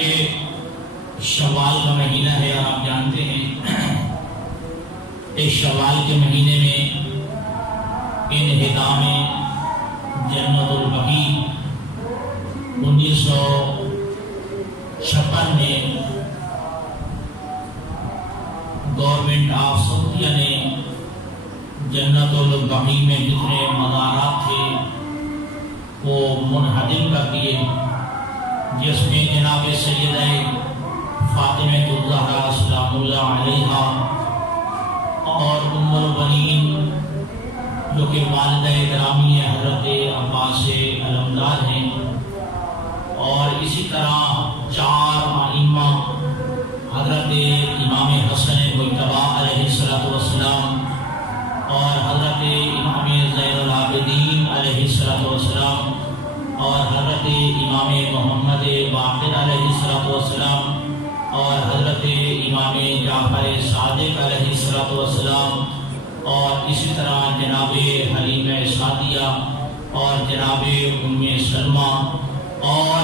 یہ شوال کا مہینہ ہے اور آپ جانتے ہیں اس شوال کے مہینے میں انہدام جنت البقیع 1956 میں گورنمنٹ آف سعودیہ نے جنت البقیع میں جتنے مزارات تھے وہ منہدم کر دیے، جس میں جناب سیدہ فاطمہ الزہرا سلام اللہ علیہا اور ام البنین جو کہ والدہ گرامی حضرت عباس علمدار ہیں، اور اسی طرح 4 ائمہ حضرت امام حسن مجتبی علیہ السلام اور حضرت امام زین العابدین علیہ السلام اور حضرت امام محمد باقر علیہ السلام اور حضرت امام جعفر صادق علیہ السلام اور اسی طرح جناب حلیمہ سعدیہ اور جناب ام سلمہ اور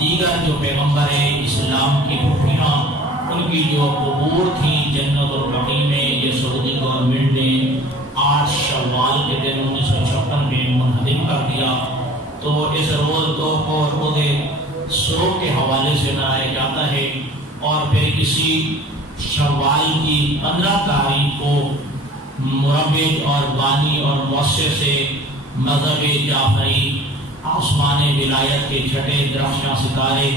دیگر جو پیغمبر اسلام کی پھوپھیاں ان کی جو قبور تھی جنت البقیع میں، یہ سعودی گورنمنٹ نے 8 شوال کے دن 1956 میں منہدم کر دیا۔ تو اس روز کو روز سوگ کے حوالے سے منایا جاتا ہے، اور پھر اسی شوال کی 15 تاریخ کو مربج اور بانی اور مؤسس مذہب جعفری، آسمان ولایت کے چھٹے درخشاں ستارے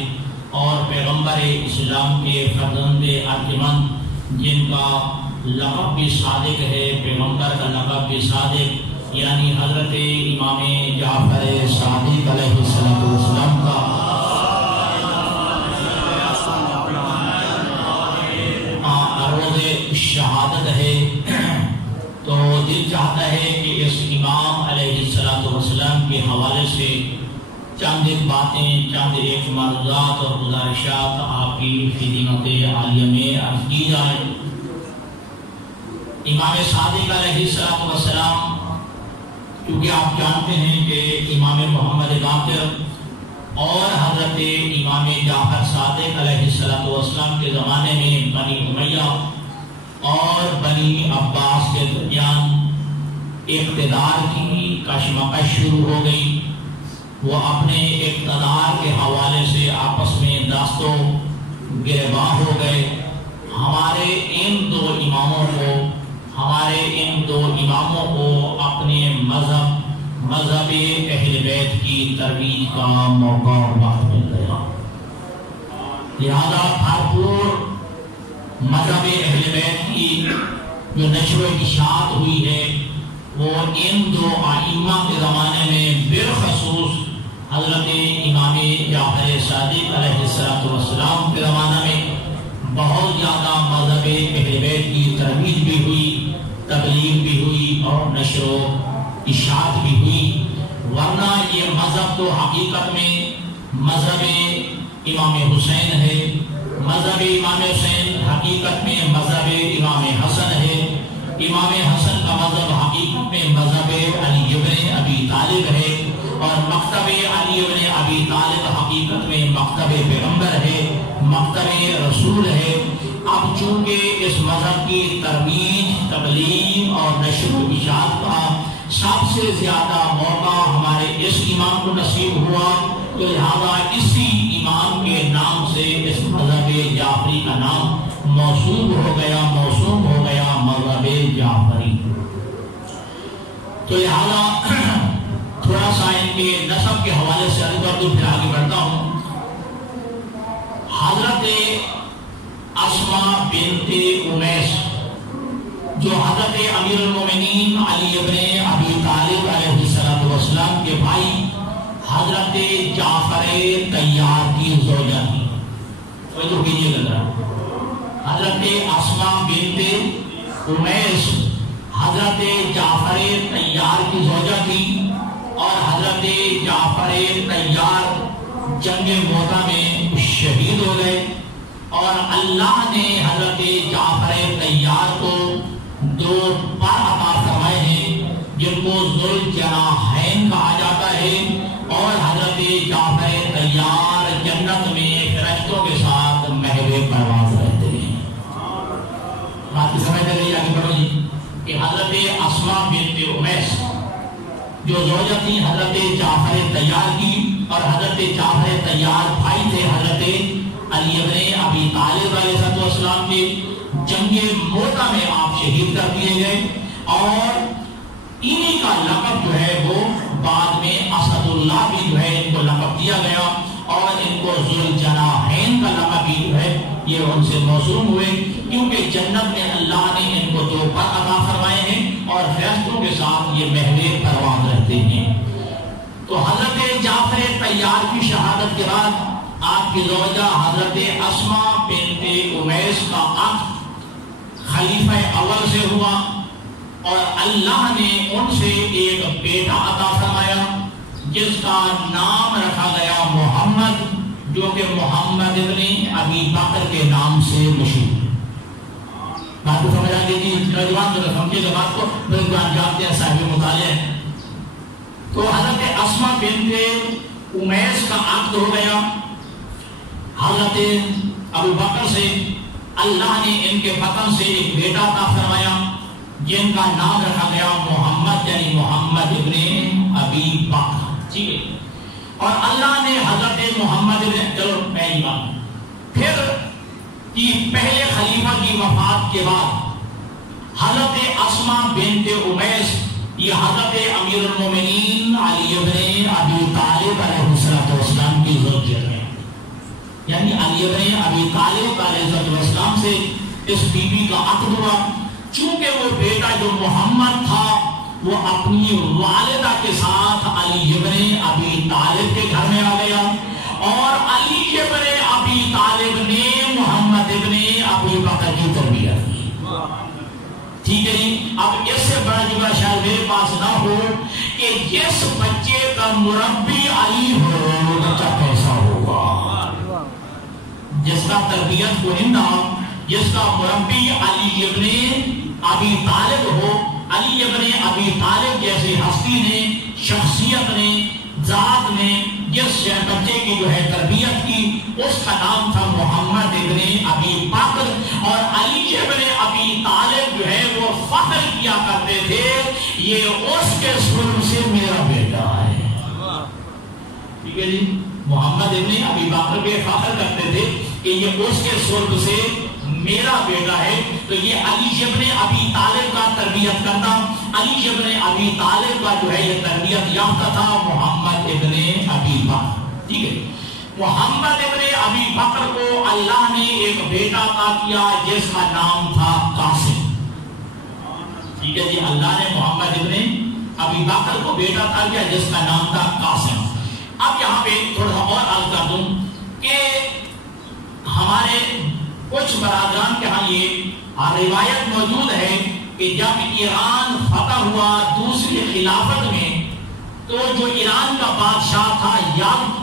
اور پیغمبر اسلام کے فرزند ارجمند جن کا لقب بھی صادق ہے، پیغمبر کا لقب بھی صادق، یعنی حضرت امام جعفر صادق علیہ السلام کا روز شہادت ہے۔ تو دل چاہتا ہے کہ اس امام علیہ السلام کے حوالے سے چند ایک باتیں، چند ایک معروضات اور گزارشات آپ کی خدمت عالیہ میں عرض کی جائے۔ امام صادق علیہ السلام، کیونکہ آپ جانتے ہیں کہ امام محمد باقر اور حضرت امام جعفر صادق علیہ السلام کے زمانے میں بنی امیہ اور بنی عباس کے درمیان اقتدار کی کشمکش شروع ہو گئی۔ وہ اپنے اقتدار کے حوالے سے آپس میں داستوں گرباں ہو گئے۔ ہمارے ان دو اماموں کو اپنے مذہب اہل بیت کی ترویج کا موقع اور وقت مل گیا، لہذا بھرپور مذہب اہل بیت کی جو نشر و اشاعت ہوئی ہے وہ ان دو ائمہ کے زمانے میں، بالخصوص حضرت امام جعفر صادق علیہ السلام کے زمانہ میں بہت زیادہ مذہب اہل بیت کی ترویج بھی ہوئی، تبلیغ بھی ہوئی اور نشر و اشاعت بھی ہوئی۔ ورنہ یہ مذہب تو حقیقت میں مذہب امام حسین ہے، مذہب امام حسین حقیقت میں مذہب امام حسن ہے، امام حسن کا مذہب حقیقت میں مذہب علی ابن ابی طالب ہے، اور مکتب علی ابن ابی طالب حقیقت میں مکتب پیغمبر ہے، مکتب رسول ہے۔ اب چونکہ اس مذہب کی ترویج، تبلیغ اور نشر و اشاعت کا سب سے زیادہ موقع ہمارے اس امام کو نصیب ہوا، تو لہذا اسی امام کے نام سے اس مذہب جعفری کا نام موسوم ہو گیا مذہب جعفری۔ تو لہذا تھوڑا سا ان کے نسب کے حوالے سے عرض کر دوں، پھر آگے بڑھتا ہوں۔ حضرت اسماء بنت امیس جو حضرت امیر المومنین علی ابن ابی طالب علیہ السلام کے بھائی حضرت جعفر طیار کی زوجہ تھی۔ تو کیجیے گا، حضرت اسماء بنت امیس حضرت جعفر طیار کی زوجہ تھی، اور حضرت جعفر طیار جنگ موتا میں شہید ہو گئے، اور اللہ نے حضرت جعفر طیار کو 2 پر عطا فرمائے ہیں جن کو ذوالجناحین کہا جاتا ہے، اور حضرت جعفر طیار جنت میں فرشتوں فرشتوں کے ساتھ محو پرواز رہتے ہیں. بات کی سمجھ لگی؟ آگے بڑھو جی. کہ حضرت اسماء بنت امیس جو زوجہ تھی حضرت جعفر طیار کی، اور حضرت جعفر طیار بھائی تھے حضرت علی ابن ابی طالب علیہ السلام کے. جنگ موتا میں آپ شہید کر دیے گئے، اور انہی کا لقب جو ہے وہ بعد میں اسد اللہ بھی جو ہے ان کو لقب دیا گیا، اور ان کو ذوالجناحین کا لقب بھی جو ہے یہ ان سے موسوم ہوئے، کیونکہ جنت میں اللہ نے ان کو 2 پر عطا فرمائے ہیں اور فرشتوں کے ساتھ یہ محو پرواز رہتے ہیں. تو حضرت جعفر طیار کی شہادت کے بعد آپ کی زوجہ حضرت اسماء بنت امیس کا عقد خلیفہ اول سے ہوا، اور اللہ نے ان سے ایک بیٹا عطا فرمایا جس کا نام رکھا گیا محمد، جو کہ محمد ابن ابی بکر کے نام سے مشہور. بات کو سمجھ آ گئی جی؟ نوجوان جو سمجھے گا بات کو بالکل جانتے ہیں، صاحب مطالعہ. تو حضرت اسماء بنت امیس کا عقد ہو گیا حضرت ابو بکر سے. اللہ نے ان کے بطن سے ایک بیٹا عطا فرمایا جن کا نام رکھا گیا محمد، یعنی محمد ابن ابی بکر. ٹھیک ہے. اور اللہ نے حضرت محمد پھر کی پہلے خلیفہ کی وفات کے بعد حضرت اسماء بنت امیس یہ حضرت امیر المومنین علی ابن ابی طالب علیہ السلام کی زوجہ ہے. یعنی علی ابن ابی طالب علیہ السلام سے اس بی بی کا عقد ہوا. چونکہ وہ بیٹا جو محمد تھا وہ اپنی والدہ کے ساتھ علی ابن ابی طالب کے گھر میں آ گیا، اور علی ابن ابی طالب نے محمد ابن ابی بکر کی تربیت کی. ٹھیک ہے جی. اب اس سے بڑا جملہ شاید میرے پاس نہ ہو کہ جس بچے کا مربی علی ہو بچہ کیسا ہوگا. جس کا تربیت کنندہ، جس کا مربی علی ابن ابی طالب ہو. علی ابن ابی طالب جیسے ہستی نے، شخصیت نے، ذات نے جس بچے کی جو ہے تربیت کی، اس کا نام تھا محمد ابن ابی بکر. اور علی ابن ابی طالب جو ہے وہ فخر کیا کرتے تھے یہ اس کے سر سے میرا بیٹا ہے. ٹھیک ہے جی. محمد ابن ابی بکر پہ فخر کرتے تھے کہ یہ اس کے سر سے میرا بیٹا ہے. تو یہ علی ابن ابی طالب کا تربیت کرنا، علی ابن ابی طالب کا جو ہے یہ تربیت یافتہ تھا محمد ابن ابی بکر. ٹھیک ہے. محمد ابن ابی بکر کو اللہ نے ایک بیٹا عطا کیا جس کا نام تھا قاسم. ٹھیک ہے جی. اللہ نے محمد ابن ابی بکر کو بیٹا عطا کیا جس کا نام تھا قاسم. اب یہاں پہ تھوڑا سا اور عرض کر دوں کہ ہمارے کچھ برادران کے ہاں یہ روایت موجود ہے کہ جب ایران فتح ہوا دوسری خلافت میں، تو جو ایران کا بادشاہ تھا یاد،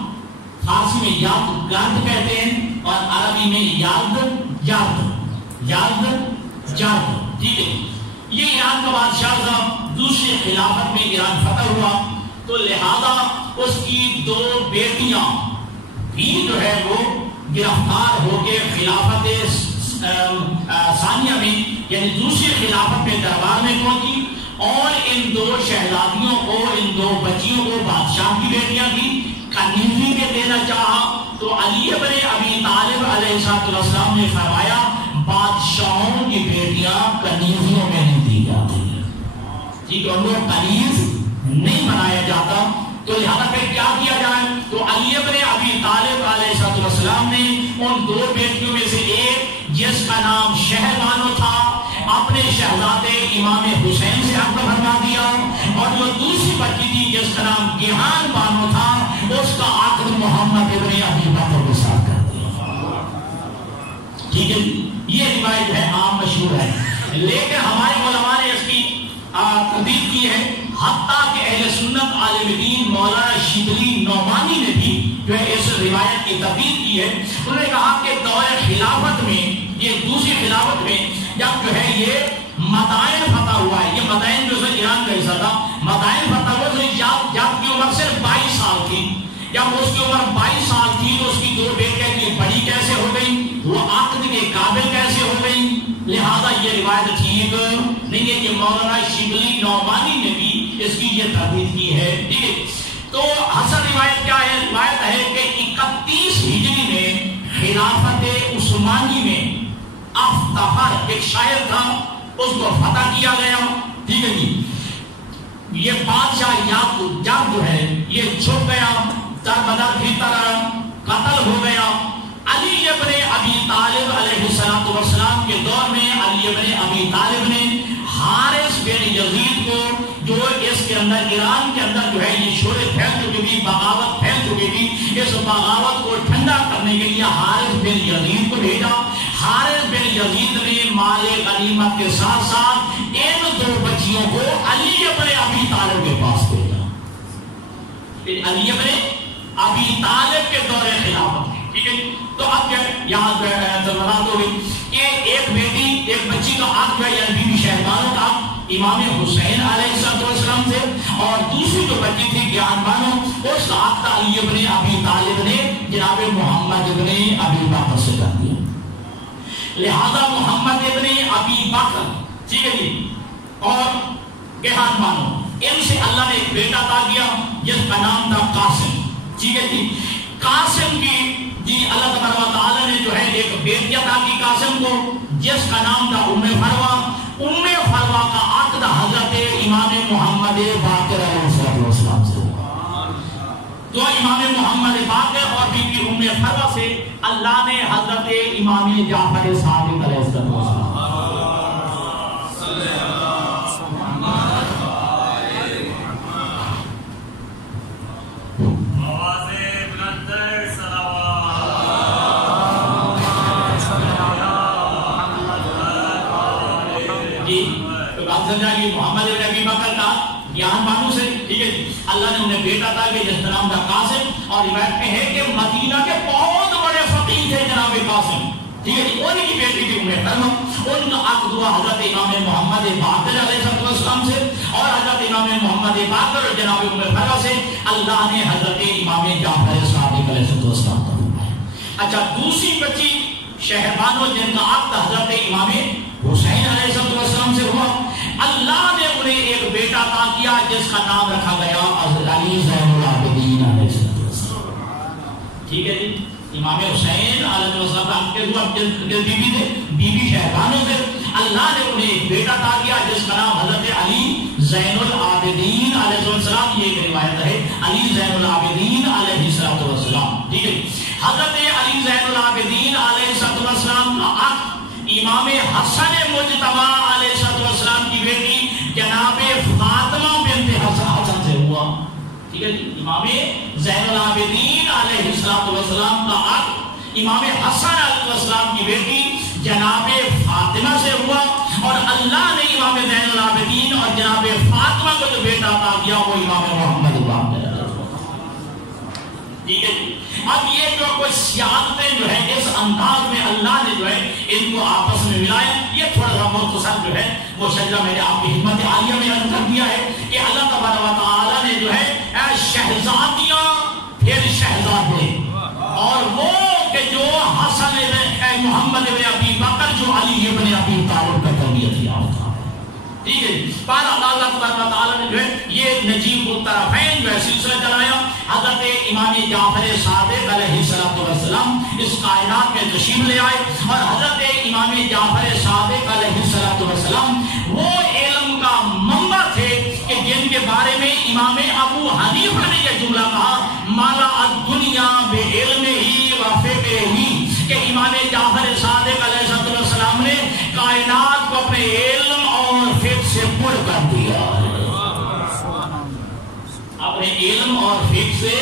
فارسی میں یاد گرد کہتے ہیں اور عربی میں یاد جرد. ٹھیک ہے. یہ ایران کا بادشاہ تھا. دوسری خلافت میں ایران فتح ہوا، تو لہذا اس کی 2 بیٹیاں بھی جو ہے وہ گرفتار ہو کے خلافت ثانیہ میں یعنی دوسری خلافت میں دربار میں پہنچی، اور ان 2 شہزادیوں کو، ان 2 بچیوں کو بادشاہ کی بیٹیاں تھی کنیزی میں دینا چاہا. تو علی ابن ابی طالب علیہ السلام نے فرمایا بادشاہوں کی بیٹیاں کنیزیوں میں نہیں دی جاتی. ٹھیک ہے. ان کو کنیز نہیں بنایا جاتا. تو لہذا پھر کیا کیا جائے؟ تو علی ابن ابی طالب علیہ السلام نے ان 2 بیٹیوں میں سے ایک جس کا نام شہربانو تھا اپنے شہزادے امام حسین سے عقد فرما دیا، اور جو دوسری بچی تھی جس کا نام گیہان بانو تھا اس کا عقد محمد ابن ابی بکر کے ساتھ کر دیا. ٹھیک ہے. یہ روایت ہے، عام مشہور ہے، لیکن ہمارے علماء نے اس کی تردید کی ہے. حتیٰ کہ اہل سنت عالم دین مولانا شبلی نعمانی نے بھی جو ہے اس روایت کی تردید کی ہے. انہوں نے کہا کہ دور خلافت میں، یہ دوسری خلافت میں جب جو ہے یہ مدائن فتح ہوا ہے، یہ مدائن جو ہے ایران کا حصہ تھا، مدائن فتح ہوا تو جب کی عمر صرف 22 سال تھی. جب اس کی عمر 22 سال تھی تو اس کی 2 بیٹیاں تھی. بڑی کیسے حدیث کی ہے. ٹھیک ہے. تو حسن روایت کیا ہے؟ روایت ہے کہ 31 ہجری میں خلافت عثمانی میں افتخار ایک شاعر تھا، اس کو فتح کیا گیا. ٹھیک ہے جی. یہ بادشاہ یعقوب جو ہے یہ چھپ گیا، بدر کی طرح قتل ہو گیا. علی ابن ابی طالب علیہ السلام کے دور میں علی ابن ابی طالب نے حارث بن یزید کو، جو اس کے اندر ایران کے اندر جو ہے یہ شورے پھیل چکی تھی، بغاوت پھیل چکی تھی، اس بغاوت کو ٹھنڈا کرنے کے لیے حارث بن یزید کو بھیجا. حارث بن یزید نے مال غنیمت کے ساتھ ساتھ ان 2 بچیوں کو علی ابن ابی طالب کے پاس بھیجا. علی ابن ابی طالب کے دور خلافت. ٹھیک ہے. تو اب یہاں ضرورت ہوگی کہ ایک بیٹی ایک بچی کا آگ جو ہے یعنی بی بی شہبانو کا امام حسین علیہ السلام سے، اور دوسری جو بچی تھی گیان بانو اس کا آگ تھا علی ابن ابی طالب نے جناب محمد ابن ابی بکر سے کر دیا. لہذا محمد ابن ابی بکر، ٹھیک ہے جی، اور گیان بانو ان سے اللہ نے ایک بیٹا عطا کیا جس کا نام تھا قاسم. ٹھیک ہے جی. قاسم کی جی اللہ تبارک و تعالی نے جو ہے ایک بیٹی عطا کی قاسم کو جس کا نام تھا ام فروا. ام فروا کا عقد حضرت امام محمد باقر علیہ السلام سے. تو امام محمد باقر اور بی بی ام فروا سے اللہ نے حضرت امام جعفر صادق علیہ السلام محمد ابن ابی بکر کا گیان بانو سے. ٹھیک ہے. اللہ نے انہیں بیٹا تھا کہ جس کا نام تھا قاسم، اور روایت میں ہے کہ مدینہ کے بہت بڑے فقیر تھے جناب قاسم. ٹھیک ہے. ان کی بیٹی تھی ام فروا. ان کا عقد ہوا حضرت امام محمد باقر علیہ السلام سے، اور حضرت امام محمد باقر اور جناب ام فروا سے اللہ نے حضرت امام جعفر صادق علیہ السلام کو. اچھا، دوسری بچی شہبانو جن کا عقد حضرت امام حسین علیہ السلام سے ہوا، اللہ نے انہیں ایک بیٹا عطا کیا جس کا نام رکھا گیا علی زین العابدین علیہ السلام. ٹھیک ہے جی. امام حسین علیہ السلام کے بیوی تھے، بی بی شہبانو سے اللہ نے انہیں ایک بیٹا عطا کیا جس کا نام حضرت علی زین العابدین علیہ السلام. یہ ایک روایت ہے علی زین العابدین علیہ السلام. ٹھیک ہے. حضرت علی زین العابدین علیہ السلام کا عقد امام حسن مجتبی علیہ السلام کی بیٹی جناب فاطمہ بنت حسن سے ہوا. ٹھیک ہے. امام زین العابدین علیہ السلام کا عقد امام حسن علیہ السلام کی بیٹی جناب فاطمہ سے ہوا، اور اللہ نے امام زین العابدین اور جناب فاطمہ کو جو بیٹا عطا کیا وہ امام محمد باقر. ٹھیک ہے. اب یہ جو کوئی سیادتیں جو ہے اس انداز میں اللہ نے جو ہے ان کو آپس میں ملایا. یہ تھوڑا سا مختصر جو ہے وہ شجرہ میں نے آپ کی حکمت عالیہ میں عرض کر دیا ہے کہ اللہ تبارک و تعالیٰ نے جو ہے شہزادیاں پھر شہزادے، اور وہ کہ جو حسن محمد ابن ابی بکر جو علی ابن ابی طالب کا تربیت یافتہ. ٹھیک ہے. پر اللہ تبارک و تعالیٰ نے جو ہے یہ نجیب الطرفین جو ہے سلسلہ چلایا. حضرت امام جعفر صادق علیہ السلام اس کائنات میں تشریف لے آئے، اور حضرت امام جعفر صادق علیہ السلام وہ علم کا منبع تھے کہ جن کے بارے میں امام ابو حنیفہ نے یہ جملہ کہا مالا الدنیا بعلم ہی و فقہ ہی، کہ امام جعفر صادق علیہ السلام نے کائنات کو اپنے علم اور فقہ سے پر کر دیا، اپنے علم اور فقہ سے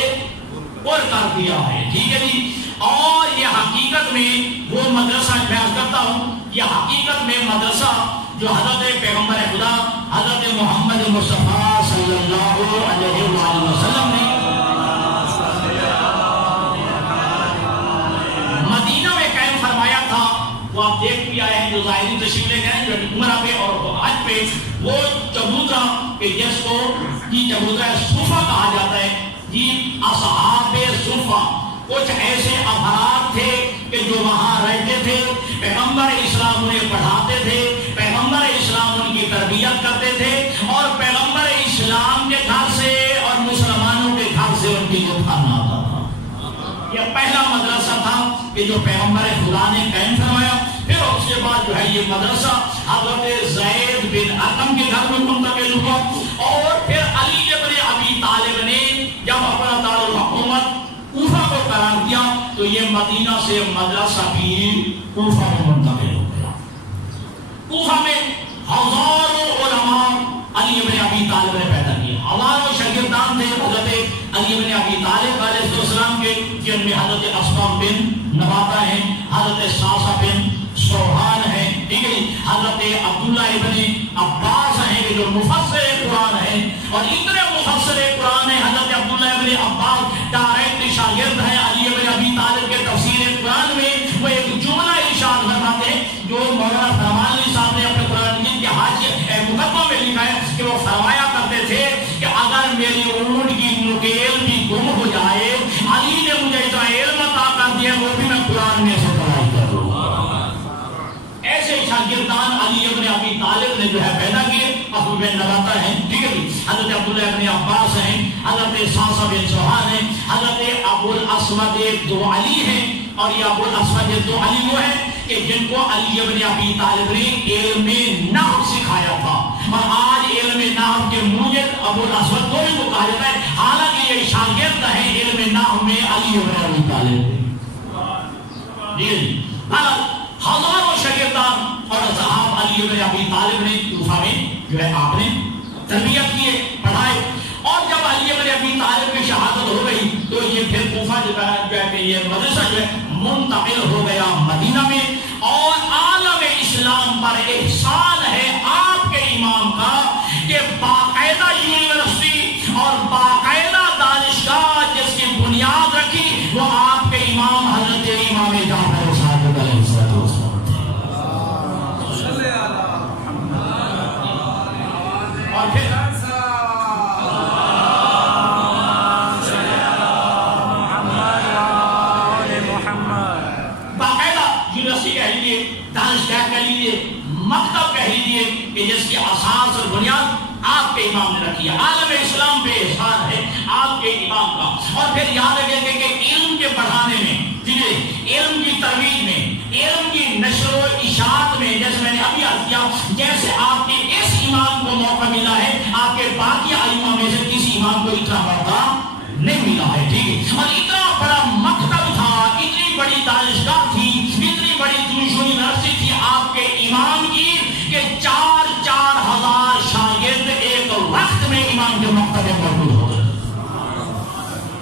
پر کر دیا ہے. ٹھیک ہے جی. اور یہ حقیقت میں وہ مدرسہ بیان کرتا ہوں، یہ حقیقت میں مدرسہ جو حضرت پیغمبر خدا حضرت محمد مصطفیٰ صلی اللہ علیہ وآلہ وسلم نے مدینہ میں قائم فرمایا تھا، وہ آپ دیکھ بھی آئے ہیں جو ظاہری تشریف لے گئے جو عمرہ پہ اور حج پہ، وہ چبوترا کہ جس کو جی چبوترا صوفہ کہا جاتا ہے. جی اصحاب صوفہ کچھ ایسے افراد تھے کہ جو وہاں رہتے تھے، پیغمبر اسلام انہیں پڑھاتے تھے، پیغمبر اسلام ان کی تربیت کرتے تھے، اور پیغمبر اسلام کے گھر سے مدرسہ تھا کہ جو پیغمبر خدا نے قائم فرمایا. پھر اس کے بعد جو ہے یہ مدرسہ حضرت زید بن ارقم کے گھر میں منتقل ہوا. اور پھر علی ابن ابی طالب نے جب اپنا دارالحکومت کوفہ کو قرار دیا تو یہ مدینہ سے مدرسہ بھی کوفہ میں منتقل ہو گیا. کوفہ میں ہزاروں علماء علی ابن ابی طالب نے پیدا کیے. ہزاروں شاگردان تھے حضرت علی ابن ابی طالب علیہ السلام کے، جن میں حضرت اسلم بن نباتہ ہیں، حضرت ساسا بن سوحان ہیں، ٹھیک ہے، حضرت عبداللہ ابن عباس ہیں کہ جو مفسر قرآن ہیں. اور اتنے مفسر قرآن ہیں حضرت عبداللہ ابن عباس ڈائریکٹ شاگرد ہیں علی ابن ابی طالب کے تفسیر قرآن میں. وہ ایک جملہ ارشاد فرماتے ہیں جو مولانا فرمان علی صاحب نے اپنے قرآن مجید کے حاشیے مقدمہ میں لکھا ہے کہ وہ فرمایا کرتے تھے کہ اگر میری اونٹ کی نکیل بھی گم ہو جائے، علی نے مجھے اتنا علم عطا کر دیا وہ بھی میں قرآن میں سے پڑھائی کر لوں گا. ایسے شاگردان علی ابن ابی طالب نے جو ہے پیدا کیے. ابو بن نباتہ ہیں، ٹھیک ہے، حضرت عبداللہ ابن عباس ہیں، حضرت ساسا بن سوحان ہیں، حضرت ابو الاسود دؤلی ہیں. اور یہ ابو الاسود دؤلی وہ ہیں کہ جن کو علی ابن ابی طالب نے علم نحو سکھایا تھا. اور آج علم نحو کے موجد ابو الاسود دؤلی کو کہا جاتا ہے، حالانکہ یہ شاگرد ہیں علم نحو میں علی ابن ابی طالب. جی ہزاروں شاگردان اور صحاب علی ابن ابی طالب نے کوفہ میں جو ہے آپ نے تربیت کیے، پڑھائے. اور جب علی ابن ابی طالب کی شہادت ہو گئی تو یہ پھر کوفہ جو ہے کہ یہ مدرسہ جو ہے منتقل ہو گیا مدینہ میں. اور عالم اسلام پر احسان ہے آپ کے امام کا کہ باقاعدہ یونیورسٹی اور باقاعدہ دانشگاہ جس کی بنیاد رکھی وہ آپ کے امام حضرت امام جعفر صادق علیہ السلام. اور پھر مکتب کہہ لیجیے کہ جس کی اساس اور بنیاد آپ کے امام نے رکھی ہے. عالم اسلام پہ احسان ہے آپ کے امام کا. اور پھر یاد رکھیں کہ علم کے بڑھانے میں، علم کی ترویج میں، علم کی نشر و اشاعت میں، جیسے میں نے ابھی عرض کیا، جیسے آپ کے اس امام کو موقع ملا ہے آپ کے باقی ائمہ میں سے کسی امام کو اتنا موقع نہیں ملا ہے. ٹھیک ہے، اور اتنا بڑا مکتب تھا، اتنی بڑی دانشگاہ تھی، اتنی بڑی یونیورسٹی تھی آپ کے امام کی کہ 4,000 شاگرد ایک وقت میں امام کے مکتب میں موجود ہو گئے.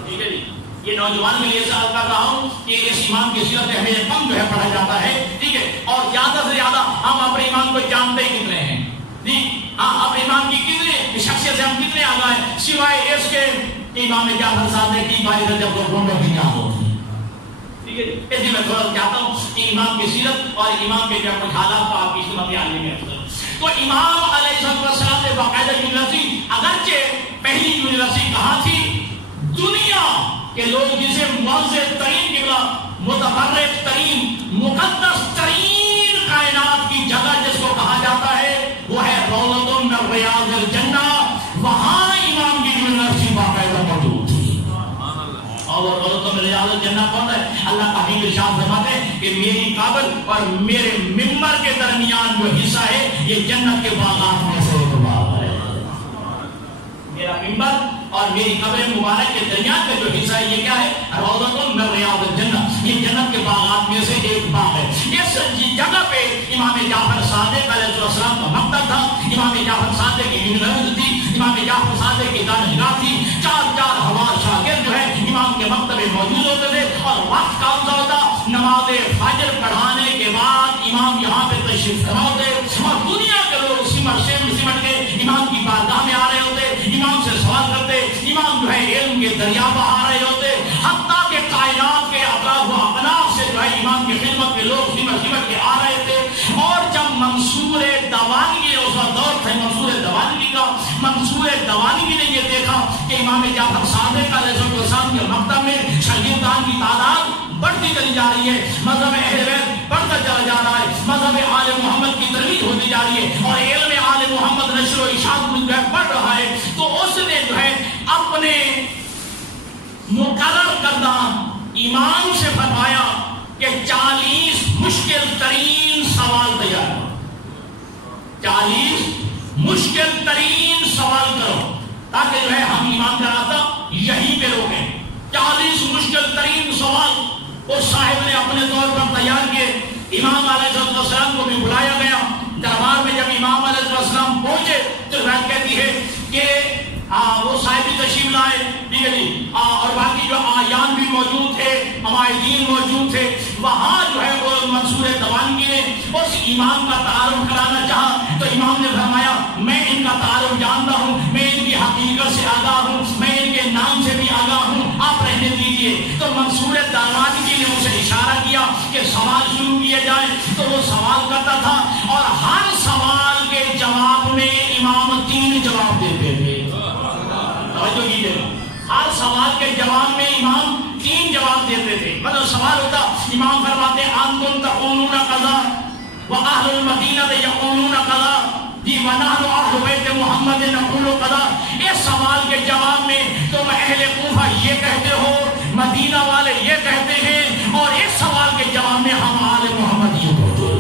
ٹھیک ہے جی، یہ نوجوان کے لیے سوال کر رہا ہوں کہ اس امام کی سیرت ہمیں کم جو ہے پڑھا جاتا ہے. ٹھیک ہے، اور زیادہ سے زیادہ ہم اپنے امام کو جانتے ہی کتنے ہیں جی. ہاں، اپنے امام کی کتنے شخصیت سے ہم کتنے آگاہ ہیں سوائے اس کے امام جعفر صادق کی باری رجب گونڈوں کی یاد ہوتی. اس لیے میں تھوڑا چاہتا ہوں کہ امام کی سیرت اور امام کے جو کچھ حالات کو آپ کی سمجھ میں آنے میں. تو امام علیہ السلام نے باقاعدہ یونیورسٹی، اگرچہ پہلی یونیورسٹی کہاں تھی؟ دنیا کے لوگ جسے معزز ترین قبلہ، متبرک ترین، مقدس ترین کائنات کی جگہ جس کو کہا جاتا ہے وہ ہے روضۃ من ریاض الجنہ. وہاں امام کی یونیورسٹی باقاعدہ موجود تھی. اور روضۃ من ریاض الجنہ کون ہے؟ اللہ کا حبیب ارشاد فرماتے ہیں کہ میری قبر اور میرے ممبر کے درمیان جو حصہ ہے یہ جنت کے باغات میں سے ایک باغ ہے. میرا ممبر اور میری قبر مبارک کے درمیان کا جو حصہ ہے یہ کیا ہے؟ روضۃ من ریاض الجنہ، یہ جنت کے باغات میں سے ایک باغ ہے. اس جگہ پہ امام جعفر صادق علیہ السلام کا مکتب تھا، امام جعفر صادق کی یونیورسٹی تھی، امام جعفر صادق کی دانشگاہ تھی. 4,000 شاگرد جو ہے امام کے مکتب میں موجود ہوتے تھے. اور وقت کون سا ہوتا؟ نماز فجر پڑھانے کے بعد امام یہاں پہ تشریف فرما ہوتے اور دنیا کے لوگ سمٹ کے امام کی بارگاہ میں آ رہے ہوتے، امام سے سوال کرتے، امام جو ہے علم کے دریا بہا رہے ہوتے. حتیٰ کہ کائنات کے اطراف و اقناف سے جو ہے امام کی خدمت کے لوگ سمٹ کے آ رہے تھے. اور جب منصور دوانگی، اس کا دور تھا منصور دوانگی کا، منصور دوانگی نے یہ دیکھا کہ امام جعفر صادق علیہ السلام کے مکتب میں شاگردان کی تعداد بڑھتی چلی جا رہی ہے، مذہب اہل بیت بڑھتا چلا جا رہا ہے، مذہب آل محمد کی ترویج ہوتی جا رہی ہے اور علم آل محمد نشر و اشاعت میں جو ہے بڑھ رہا ہے. تو اس نے جو ہے اپنے مقرر کردہ امام سے فرمایا کہ 40 مشکل ترین سوال تیار کرو، 40 مشکل ترین سوال کرو تاکہ جو ہے ہم امام کا راستہ یہیں پہ روکیں۔ 40 مشکل ترین سوال اس صاحب نے اپنے طور پر تیار کیے۔ امام علیہ السلام کو بھی بلایا گیا دربار میں۔ جب امام علیہ السلام پہنچے تو روایت کہتی ہے کہ وہ صاحب بھی تشریف لائے، ٹھیک ہے جی، اور باقی جو آیان بھی موجود تھے، عمائدین موجود تھے۔ وہاں جو ہے وہ منصور دوانگی نے اس امام کا تعارف کرانا چاہا تو امام نے فرمایا میں ان کا تعارف جانتا ہوں، میں ان کی حقیقت سے آگاہ ہوں، میں ان کے نام سے بھی آگاہ ہوں، آپ رہنے دیجیے۔ تو منصور دوانگی نے اسے اشارہ کیا کہ سوال شروع کیے جائیں، تو وہ سوال کرتا تھا اور ہر سوال کے جواب میں امام 3 جواب دیتے تھے۔ ہر سوال کے جواب میں امام 3 جواب دیتے تھے۔ مطلب سوال ہوتا، امام فرماتے انتم تقولون قضا واہل المدینہ یقولون قضا جی ونحن اہل بیت محمد نقول قضا۔ اس سوال کے جواب میں تم اہل کوفہ یہ کہتے ہو، مدینہ والے یہ کہتے ہیں، اور اس سوال کے جواب میں ہم آل محمد یہ کہتے ہیں۔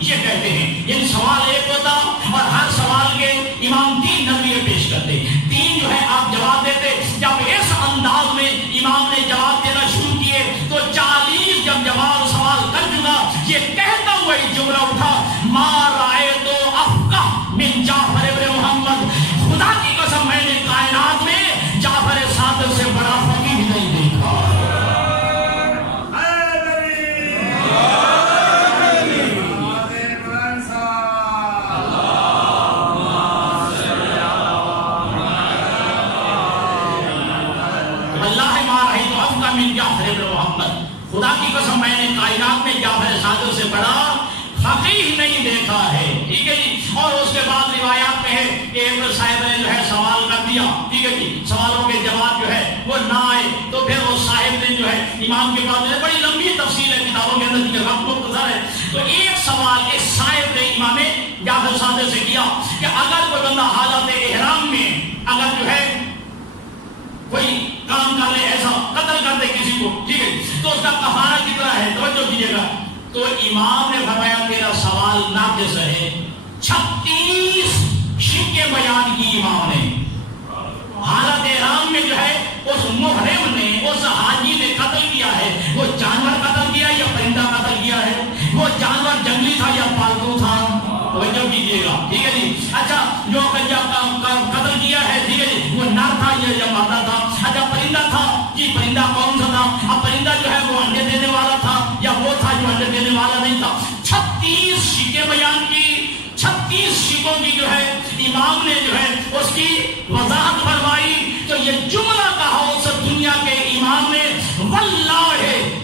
یہ کہتے ہیں، یہ سوال ایک ہوتا اور ہر سوال کے امام 3 نظریے پیش کرتے، 3 جو ہے آپ جواب دیتے۔ جب اس انداز میں امام نے جواب دینا شروع کیے تو 40 جب جواب سوال کر چکا، یہ کہتا ہوا ایک جملہ اٹھا، ما رأیت افقہ من جعفر ابن محمد، خدا کی قسم میں نے کائنات میں جعفر صادق سے بڑا فقیہ نہیں دیکھا۔ خدا کی قسم میں نے کائنات میں جعفر صادق سے بڑا فقیہ نہیں دیکھا ہے، ٹھیک ہے جی۔ اور اس کے بعد روایات میں ہے کہ ایک صاحب نے جو ہے سوال کر دیا، ٹھیک ہے جی، سوالوں کے جواب جو ہے وہ نہ آئے تو پھر اس صاحب نے جو ہے امام کے پاس جو بڑی لمبی تفصیل ہے کتابوں کے اندر کہ وقت مختصر ہے، تو ایک سوال اس صاحب نے امام جعفر صادق سے کیا کہ اگر کوئی بندہ حالت احرام میں اگر جو ہے کوئی کام کر لے، ایسا قتل کر دے کسی کو، ٹھیک ہے، تو اس کا کفارہ کتنا ہے؟ توجہ کیجیے گا۔ تو امام نے فرمایا میرا سوال ناقص ہے۔ 36 شکیں بیان کی امام نے۔ حالت احرام میں جو ہے اس محرم نے، اس حاجی نے قتل کیا ہے، وہ جانور قتل کیا یا پرندہ قتل کیا ہے؟ وہ جانور جنگلی تھا یا پالتو تھا؟ توجہ کیجیے گا، ٹھیک ہے جی۔ اچھا جو قتل کیا ہے، ٹھیک ہے جی، وہ نر تھا یا مادہ تھا؟ اچھا پرندہ تھا جی، پرندہ کون سا تھا؟ اب پرندہ جو ہے وہ انڈے دینے والا تھا یا وہ تھا جو انڈے دینے والا نہیں تھا؟ 36 شکیں بیان کی، 36 شکوں کی جو ہے امام نے جو ہے اس کی وضاحت فرمائی۔ تو یہ جملہ کہا اس دنیا کے امام نے، واللہ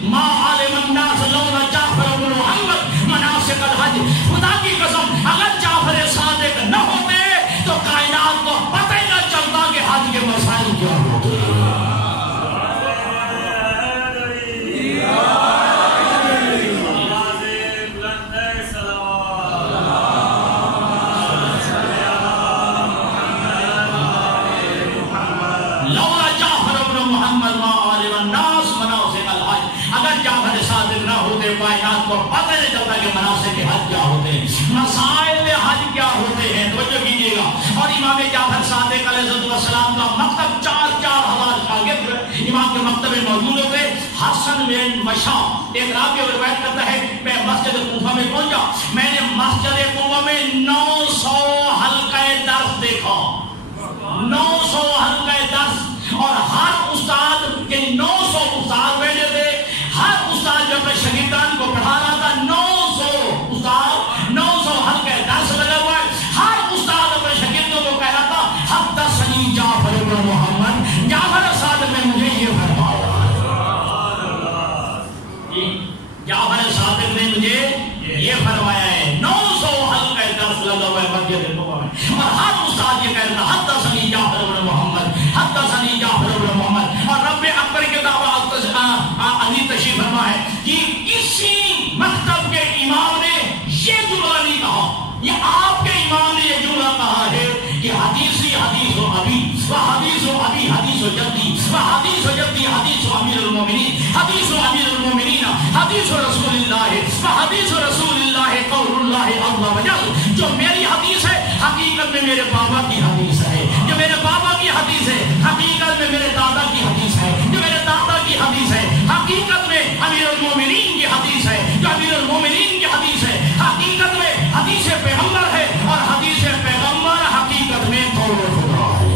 ما علم الناس لولا جعفر بن محمد مناسک الحج، خدا کی قسم اگر جعفر صادق نہ ہوتے تو کائنات کو پتہ نہ چلتا کہ حج کے مسائل کیا ہوتے۔ کائنات کو پتہ نہیں چلتا کہ مناسک حج کیا ہوتے ہیں، مسائل حج کیا ہوتے ہیں، توجہ کیجیے گا۔ اور امام جعفر صادق علیہ السلام کا مکتب 4,000 شاگرد امام کے مکتب میں موجود ہوتے۔ حسن بن مشاء ایک راوی روایت کرتا ہے میں مسجد کوفہ میں پہنچا، میں نے مسجد کوفہ میں 900 حلقہ درس دیکھا، 900 حلقہ درس، اور ہر استاد کے 900 استاد بیٹھے تھے، ہر استاد جو اپنے شاگردان کو پڑھا رہا تھا، 900 استاد 900 حلقہ درس لگا ہوا ہے، ہر استاد اپنے شاگردوں کو کہہ رہا تھا حدثنی جعفر بن محمد، جعفر صادق نے مجھے یہ فرمایا، جعفر صادق نے مجھے یہ فرمایا ہے۔ 900 حلقہ درس لگا ہوا ہے مسجد کوفہ میں، اور ہر استاد یہ کہہ رہا تھا حدثنی جعفر بن محمد، حدثنی جعفر المومنین حدیث امیر المومنین حدیث رسول اللہ حدیث رسول اللہ قول اللہ عز و جل. جو میری حدیث ہے حقیقت میں میرے بابا کی حدیث ہے. جو میرے بابا کی حدیث ہے حقیقت میں میرے دادا کی حدیث ہے. جو میرے دادا کی حدیث ہے حقیقت میں امیر المومنین کی حدیث ہے. جو امیر المومنین کی حدیث ہے حقیقت میں حدیث پیغمبر ہے. اور حدیث پیغمبر حقیقت میں قول خدا ہے.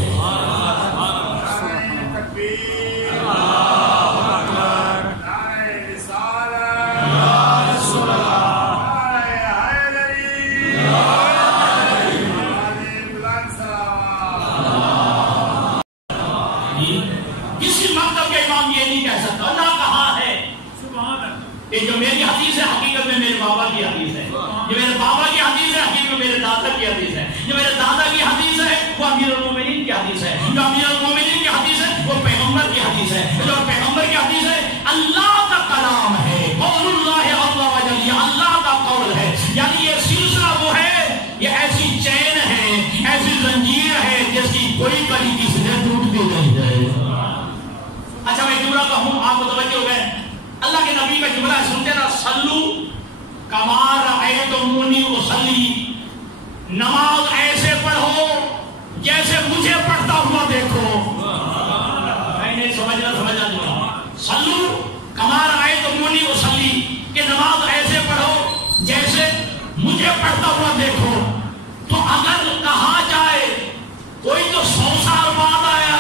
جو میری حدیث ہے حقیقت میں میرے بابا کی حدیث ہے. جو میرے بابا کی حدیث ہے حقیقت میں میرے دادا کی حدیث ہے. جو میرے دادا کی حدیث ہے وہ امیر المومنین کی حدیث ہے. جو امیر المومنین کی حدیث ہے وہ پیغمبر کی حدیث ہے. جو پیغمبر کی حدیث ہے اللہ کا کلام ہے. قول اللہ عز و جل یہ اللہ کا قول ہے. یعنی یہ سلسلہ وہ ہے, یہ ایسی چین ہے, ایسی زنجیر ہے جس کی کوئی کڑی کسی سے ٹوٹتی نہیں ہے. اچھا میں جملہ کہوں, آپ متوجہ ہو گئے. اللہ کے نبی کا جملہ سنتے نا, صلو کما رأیتمونی اصلی, نماز ایسے پڑھو جیسے مجھے پڑھتا ہوا دیکھو. میں نہیں سمجھنا دوں. صلو کما رأیتمونی اصلی کہ نماز ایسے پڑھو جیسے مجھے پڑھتا ہوا دیکھو. تو اگر کہا جائے کوئی تو 100 سال بعد آیا,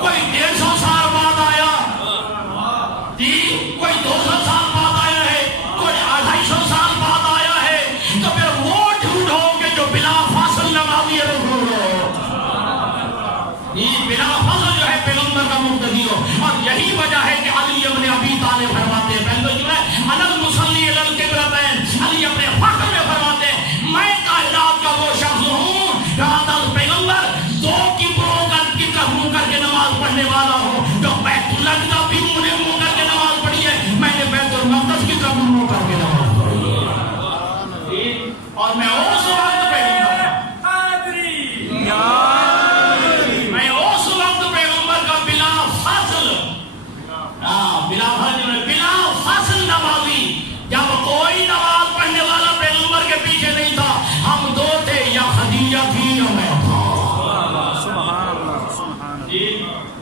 کوئی 150 سال بعد آیا, کوئی 200 سال بعد آیا ہے, کوئی 250 سال بعد آیا ہے, تو پھر وہ جھوٹ ہو کہ جو بلا فاصل نمازی رسول ہو. یہ بلا فاصل جو ہے پیغمبر کا مقتدی ہو. اور یہی وجہ ہے کہ علی ابن ابی طالب فرماتے ہیں, پہلے جو ہے انا المصلی علی القبلتین, علی اپنے فخر میں فرماتے ہیں میں کائنات کا وہ شخص ہوں جہاں پیغمبر 2 قبلوں کا منہ کر کے نماز پڑھنے والا ہوں. جو بیت اللہ کا بھی منہ کر کے نماز پڑھی ہے, میں نے بیت المقدس کی طرف منہ کر کے نماز پڑھی ہے. اور میں اس وقت پیغمبر کا بلا فاصل نمازی, جب کوئی نماز پڑھنے والا پیغمبر کے پیچھے نہیں تھا, ہم 2 تھے, یا خدیجہ تھی یا میں تھا.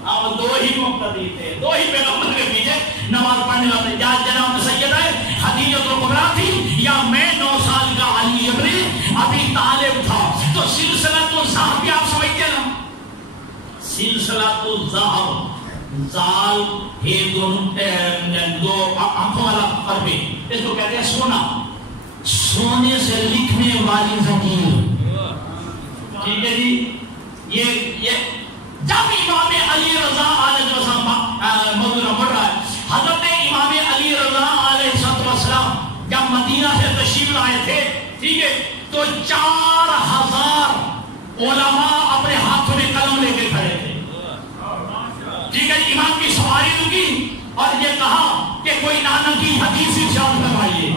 اب 2 ہی مقتدی تھے, 2 ہی پیغمبر کے پیچھے نماز پڑھنے والے. جناب سیدہ خدیجہ الکبریٰ تھی, یا میں 9 سال کا علی ابن ابی طالب تھا. تو سلسلۃ الذہب بھی آپ سمجھتے ہیں نا, سلسلۃ الذہب, زال ہے 2 آنکھوں والا پربے, اس کو کہتے ہیں سونا, سونے سے لکھنے والی زنجیر. ٹھیک ہے جی. یہ جب امام علی رضا علیہ السلام موضوع پڑھ رہا ہے, حضرت امام علی رضا علیہ السلام جب مدینہ سے تشریف لائے تھے, ٹھیک ہے, تو 4000 علماء اپنے ہاتھوں میں قلم لے کے کھڑے تھے. ٹھیک ہے, امام کی سواری رکی اور یہ کہا کہ کوئی نانا کی حدیث ارشاد فرمائیے.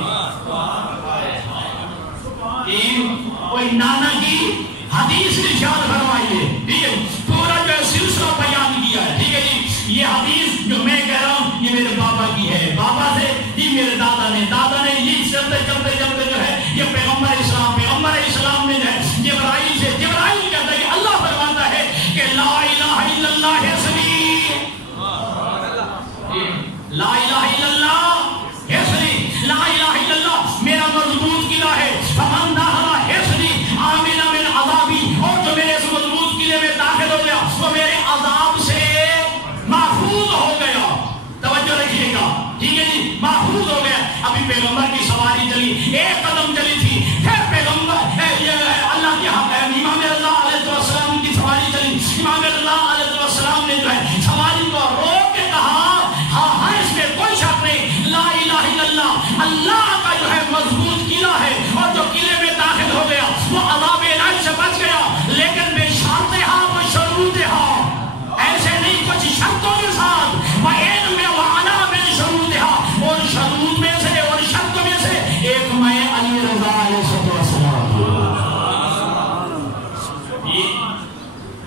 کوئی نانا کی حدیث ارشاد فرمائیے. ٹھیک ہے, پورا جو سلسلہ بیان کیا ہے. ٹھیک ہے جی. یہ حدیث جو میں کہہ رہا ہوں یہ میرے بابا کی ہے, بابا سے جی میرے دادا نے, دادا نے, یہ چلتے چلتے چلتے جو ہے یہ پیغمبر اسلام نے جو ہے جبرائیل سے, جبرائیل کہتا ہے کہ اللہ فرماتا ہے کہ لا الہ الا اللہ حسنی, لا الہ الا اللہ حسنی, لا الہ الا اللہ میرا مضبوط قلعہ ہے. فمن دخل حسنی آمن من عذابی, اور جو میرے اس مضبوط قلعے میں داخل ہو گیا وہ میرے عذاب سے محفوظ ہو گیا. توجہ رکھیے گا. ٹھیک ہے جی, محفوظ ہو گیا. ابھی پیغمبر کی سواری چلی, 1 قدم چلی تھی, پھر پیغمبر اللہ کے امام اللہ علیہ السلام کی سواری چلی. امام اللہ علیہ السلام نے جو ہے سواری کو روک کے کہا, ہاں اس میں کوئی شک نہیں, لا الہ الا اللہ اللہ کا جو ہے مضبوط قلعہ ہے, اور جو قلعے میں داخل ہو گیا وہ عذاب الہی سے بچ گیا. لیکن بے شرط و شروط ایسے نہیں, کچھ شرطوں کے ساتھ, وَإِن میں وَعَلَى مِن شُرُوطِهَا, اور شروط میں سے اور شرط میں سے ایک میں علی رضا علیہ السلام.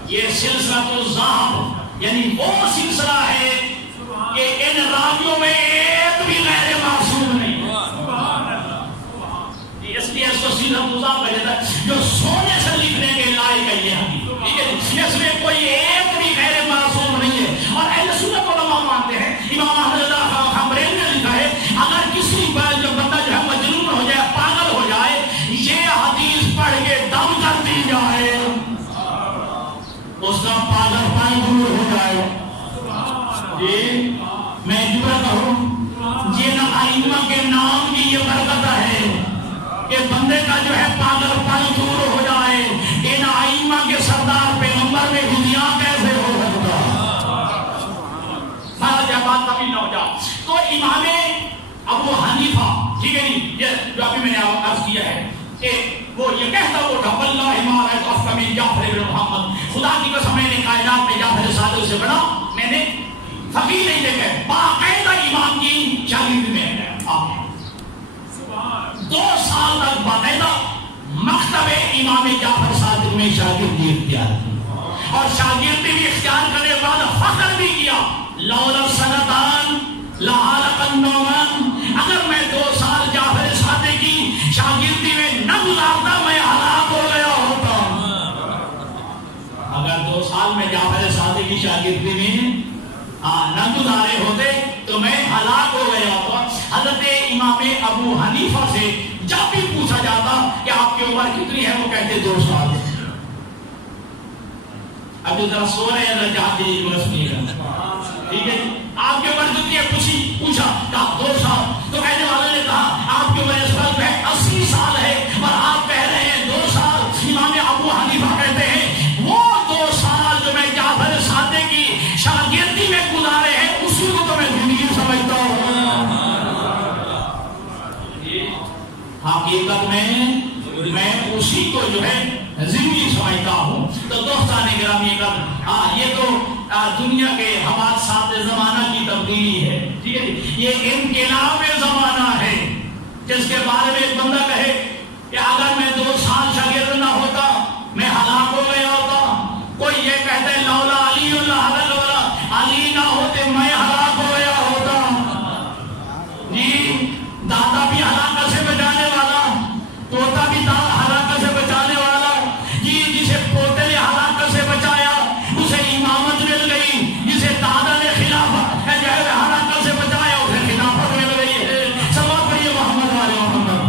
یہ سلسلہ تو ذہب یعنی وہ سلسلہ ہے کہ ان مضاف کر دیتا ہے جو سونے سے لکھنے کے لائق ہے یہ حدیث، ٹھیک ہے، اس میں کوئی ایک بھی غیر معصوم نہیں ہے۔ اور اہل سنت علماء مانتے ہیں، امام احمد رضا خامرین نے لکھا ہے اگر کسی پر جو بندہ جو ہے مجنون ہو جائے، پاگل ہو جائے، یہ حدیث پڑھ کے دم کر دی جائے، اس کا پاگل پانی دور ہو جائے۔ جی میں جملہ کہوں، یہ نہ ائمہ کے نام کی یہ برکت ہے کہ بندے کا جو ہے پاگل پانی دور ہو جائے، ان ائمہ کے سردار پیغمبر میں ہدیاں کیسے ہو سکتا؟ بات کبھی نہ ہو جائے۔ تو امام ابو حنیفہ، ٹھیک ہے جی، یہ جو ابھی میں نے عرض کیا ہے کہ وہ یہ کہتا وہ تھا واللہ ما رأیت افقہ من جعفر بن محمد، خدا کی قسم میں نے کائنات میں جعفر صادق سے بڑا میں نے فقیر نہیں دیکھا، باقاعدہ امام کی شاگردی میں ہے۔ 2 سال تک باقاعدہ مکتب امام جعفر صادق میں شاگردی اختیار کی، اور شاگردی بھی اختیار کرنے کے بعد فخر بھی کیا لولا سنتان لحالق النومان، اگر میں 2 سال جعفر صادق کی شاگردی میں نہ گزارتا میں ہلاک ہو گیا ہوتا۔ اگر 2 سال میں جعفر صادق کی شاگردی میں نہ گزارے ہوتے تو میں ہلاک ہو گیا ہوتا۔ حضرت امام ابو حنیفہ سے جب بھی پوچھا جاتا کہ آپ کی عمر کتنی ہے، وہ کہتے 2 سال۔ اب جو ذرا سو رہے ہیں جہاں جی درست نہیں کرنا، ٹھیک ہے، آپ کے عمر کتنی ہے پوچھا کہا 2 سال، تو کہنے والے نے کہا آپ کی عمر اس وقت ہے 80 سال ہے اور آپ کہہ رہے ہیں 2 سال۔ امام ابو حنیفہ کہتے ہیں وہ 2 سال جو میں جعفر صادق کی شاگردی میں گزارے ہیں اسی کو تو میں زندگی سمجھتا ہوں۔ حقیقت میں اسی کو جو ہے زندگی سمجھتا ہوں۔ تو دوستان گرامی، یہ تو دنیا کے حوادثات زمانہ کی تبدیلی ہے، ٹھیک ہے، یہ انقلاب زمانہ ہے جس کے بارے میں ایک بندہ کہے کہ اگر میں 2 سال شاگرد نہ ہوتا میں ہلاک ہو گیا ہوتا۔ کوئی یہ کہتا ہے لولا علی اللہ لولا علی نہ ہوتے میں ہلاک ہو گیا ہوتا۔ جی دادا بھی ہلاکت سے بچانے والا، پوتا بھی ہلاکت سے بچانے والا، جی جسے پوتے نے ہلاکت سے بچایا اسے امامت مل گئی، جسے دادا نے خلافت ہلاکت سے بچایا اسے خلافت مل گئی ہے۔ سب پڑھیے محمد والے محمد۔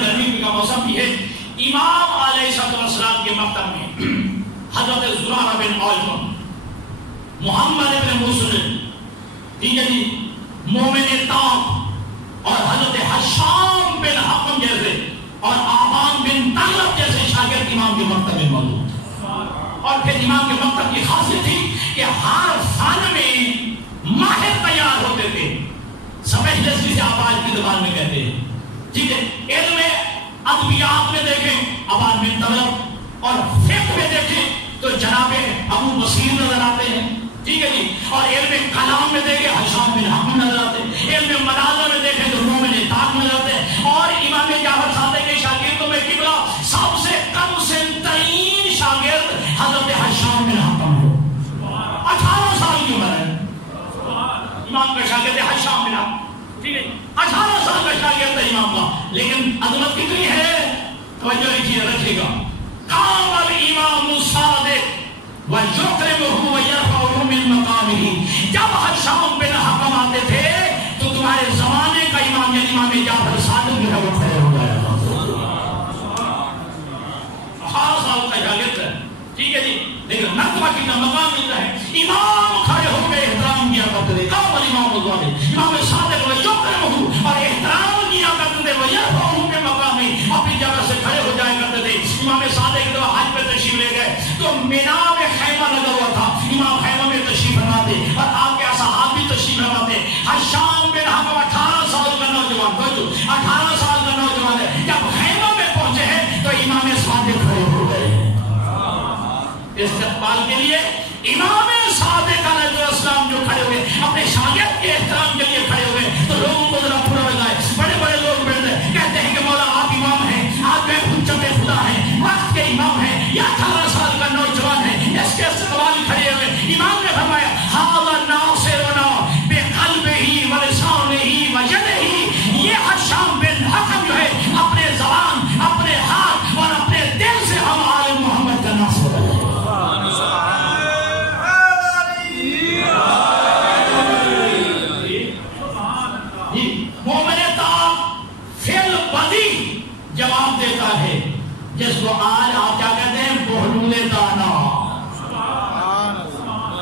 گرمی کا موسم بھی ہے، امام علیہ السلام کے مکتب میں حضرت زرارہ بن عوف، محمد بن مسلم، ٹھیک ہے جی، مومن طاق اور حضرت حشام بن حکم جیسے اور آبان بن طلب جیسے شاگرد امام کے مکتب میں موجود۔ اور پھر امام کے مکتب کی خاصیت تھی کہ ہر فن میں ماہر تیار ہوتے تھے، سمجھ جیسے آپ آج کی زبان میں کہتے ہیں، ٹھیک ہے، علم ادبیات میں دیکھیں آبان بن طلب، اور فقہ میں دیکھیں تو جناب ابو بصیر نظر آتے ہیں، ٹھیک ہے جی، اور علم کلام میں دیکھیں حشام بن حکم نظر آتے ہیں، علم مناظر میں دیکھیں تو مومن طاق نظر آتے ہیں، اور امام جعفر صادق کے شاگردوں میں قبلہ سب سے کم سن ترین شاگرد حضرت حشام بن حکم ہے، 18 سال کی عمر ہے امام کا شاگرد حشام بن حکم، ٹھیک ہے، 18 سال کا شاگرد ہے امام کا، لیکن عظمت کتنی ہے توجہ لیجیے رکھیے گا۔ قام الامام الصادق وَيُكْرِمُهُ وَيَرْفَعُهُ مِنْ مَقَامِهِ، جب حشام بن حکم آتے تھے تو تمہارے زمانے کا امام یعنی امام جعفر صادق جو ہے وہ کھڑے ہو گیا، 18 سال کا شاگرد ہے، ٹھیک ہے جی، لیکن مرتبہ کتنا مقام ملتا ہے، امام کھڑے ہو کے احترام کیا کرتے تھے، قام الامام الصادق، امام صادق وَيُكْرِمُهُ، اور احترام کیا کرتے تھے، وَيَرْفَعُهُ مِنْ مَقَامِهِ، اپنی جگہ سے کھڑے ہو جایا کرتے تھے۔ امام صادق جب حج پہ تشریف لے گئے تو مینا میں خیمہ لگا ہوا تھا، امام خیمہ میں تشریف فرماتے اور آپ کے اصحاب بھی تشریف فرماتے۔ حشام بن حکم 18 سال کا نوجوان، 18 سال کا نوجوان ہے، جب خیمہ میں پہنچے ہیں تو امام صادق کھڑے ہو گئے استقبال کے لیے۔ امام صادق علیہ السلام جو کھڑے ہوئے اپنے شاگرد کے احترام کے لیے کھڑے ہوئے تو لوگوں کو ذرا پورا لگائے، بڑے بڑے لوگ بیٹھے کہتے ہیں کہ مولا آپ امام ہیں، آپ میں حجت خدا ہیں، وقت کے امام ہیں، یہ 18 سال کا نوجوان ہے، اس کے استقبال کھڑے ہوئے۔ امام نے فرمایا ھذا ناصرنا بقلبہ ولسانہ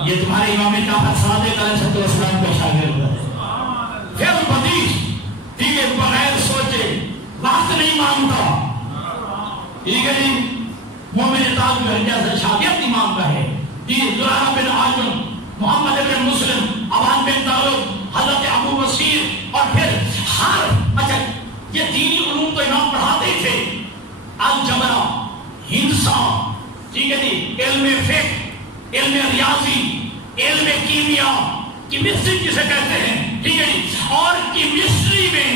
یہ تمہارے امام جعفر صادق علیہ السلام کا شاگرد ہے. پھر بدیش ٹھیک ہے، بغیر سوچے وقت نہیں مانگتا، ٹھیک ہے جی. مومن تاج میں جیسا شاگرد امام کا ہے. زرارہ بن عاجم، محمد بن مسلم، ابان بن طالب، حضرت ابو بصیر، اور پھر ہر اچھا یہ دینی علوم تو امام پڑھاتے تھے. الجبرا، ہندسا، ٹھیک ہے جی، علم فقہ، علم ریاضی، علم کیمیا، کیمسٹری جسے کہتے ہیں، ٹھیک ہے جی. اور کیمسٹری میں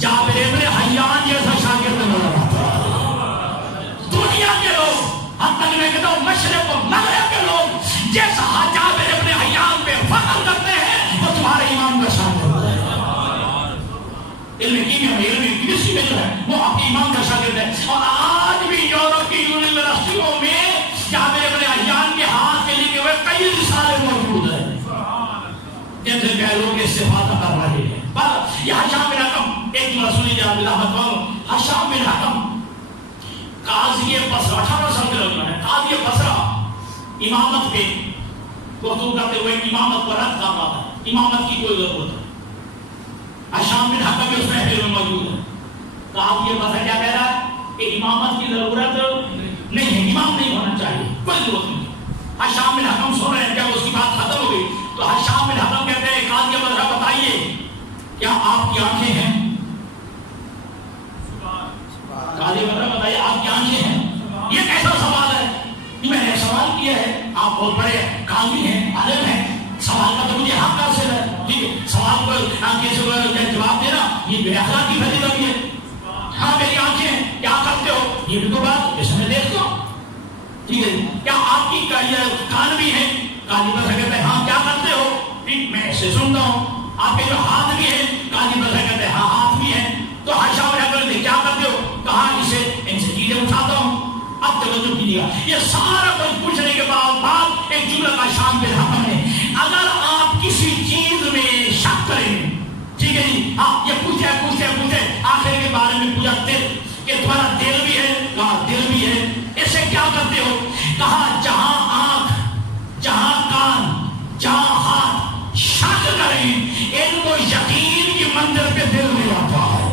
جابر بن حیان جیسا شاگرد نظر آتا ہے. دنیا کے لوگ، ہم تک میں کہتا ہوں مشرق و مغرب کے لوگ جیسا جابر بن حیان پہ فخر کرتے ہیں، وہ تمہارے امام کا شاگرد ہے. علم کیمیا میں، علم کیمسٹری میں جو ہے وہ اپنے امام کا شاگرد ہے. اور آج بھی یورپ کی یونیورسٹیوں میں جابر بن حیان کے ہاتھ کے لکھے ہوئے کئی رسالے موجود ہیں جن سے کہ لوگ استفادہ کر رہے ہیں. بس یہ حشام بن حکم، ایک رسول جناب اللہ مطلب حشام بن حکم قاضی بصرہ، 18 سال کے لوگ ہیں. قاضی بصرہ امامت پہ گفتگو کرتے ہوئے امامت پر رد کر رہا تھا، امامت کی کوئی ضرورت ہے. حشام بن حکم بھی اس محفل میں موجود ہے. قاضی بصرہ کیا کہہ رہا ہے کہ امامت کی ضرورت نہیں ہے، امام نہیں ہونا چاہیے، کوئی ضرورت نہیں. حشام بن حکم سن رہے ہیں، جب اس کی بات ختم ہو گئی تو حشام بن حکم کہتے ہیں قاضی بصرہ بتائیے کیا آپ کی آنکھیں ہیں؟ قاضی بصرہ بتائیے آپ کی آنکھیں ہیں؟ یہ کیسا سوال ہے؟ میں نے سوال کیا ہے، آپ بہت بڑے قاضی ہیں، عالم ہیں، سوال کا تو مجھے حق حاصل ہے. ٹھیک ہے، سوال کو آنکھیں سے جواب دینا یہ بے اخلاقی فضیلت بھی ہے. ہاں میری آنکھیں ہیں، کیا کرتے ہو؟ یہ بھی تو بات اس میں دیکھتا ہوں. ٹھیک ہے، کیا آپ کی کان بھی ہیں؟ قاضی بصرہ کہتے ہیں ہاں. کیا کرتے ہو؟ میں ایسے سنتا ہوں. آپ کے جو ہاتھ بھی ہیں؟ قاضی بصرہ کہتے ہیں ہاں ہاتھ بھی ہیں. تو حشام نے کیا کرتے ہو؟ کہا اسے ان سے چیزیں اٹھاتا ہوں. اب توجہ کیجیے گا، یہ سارا کچھ پوچھنے کے بعد ایک جملہ کا حشام بن حکم ہے. اگر آپ کسی چیز میں شک کریں، ٹھیک ہے جی، ہاں یہ پوچھے آخر کے بارے میں پوچھا دل کہ تمہارا دل بھی ہے؟ کہا دل بھی ہے. اس سے کیا کرتے ہو؟ کہا جہاں آنکھ، جہاں کان، جہاں ہاتھ شک کریں ان کو یقین کی منزل پہ دل نہیں آتا ہے.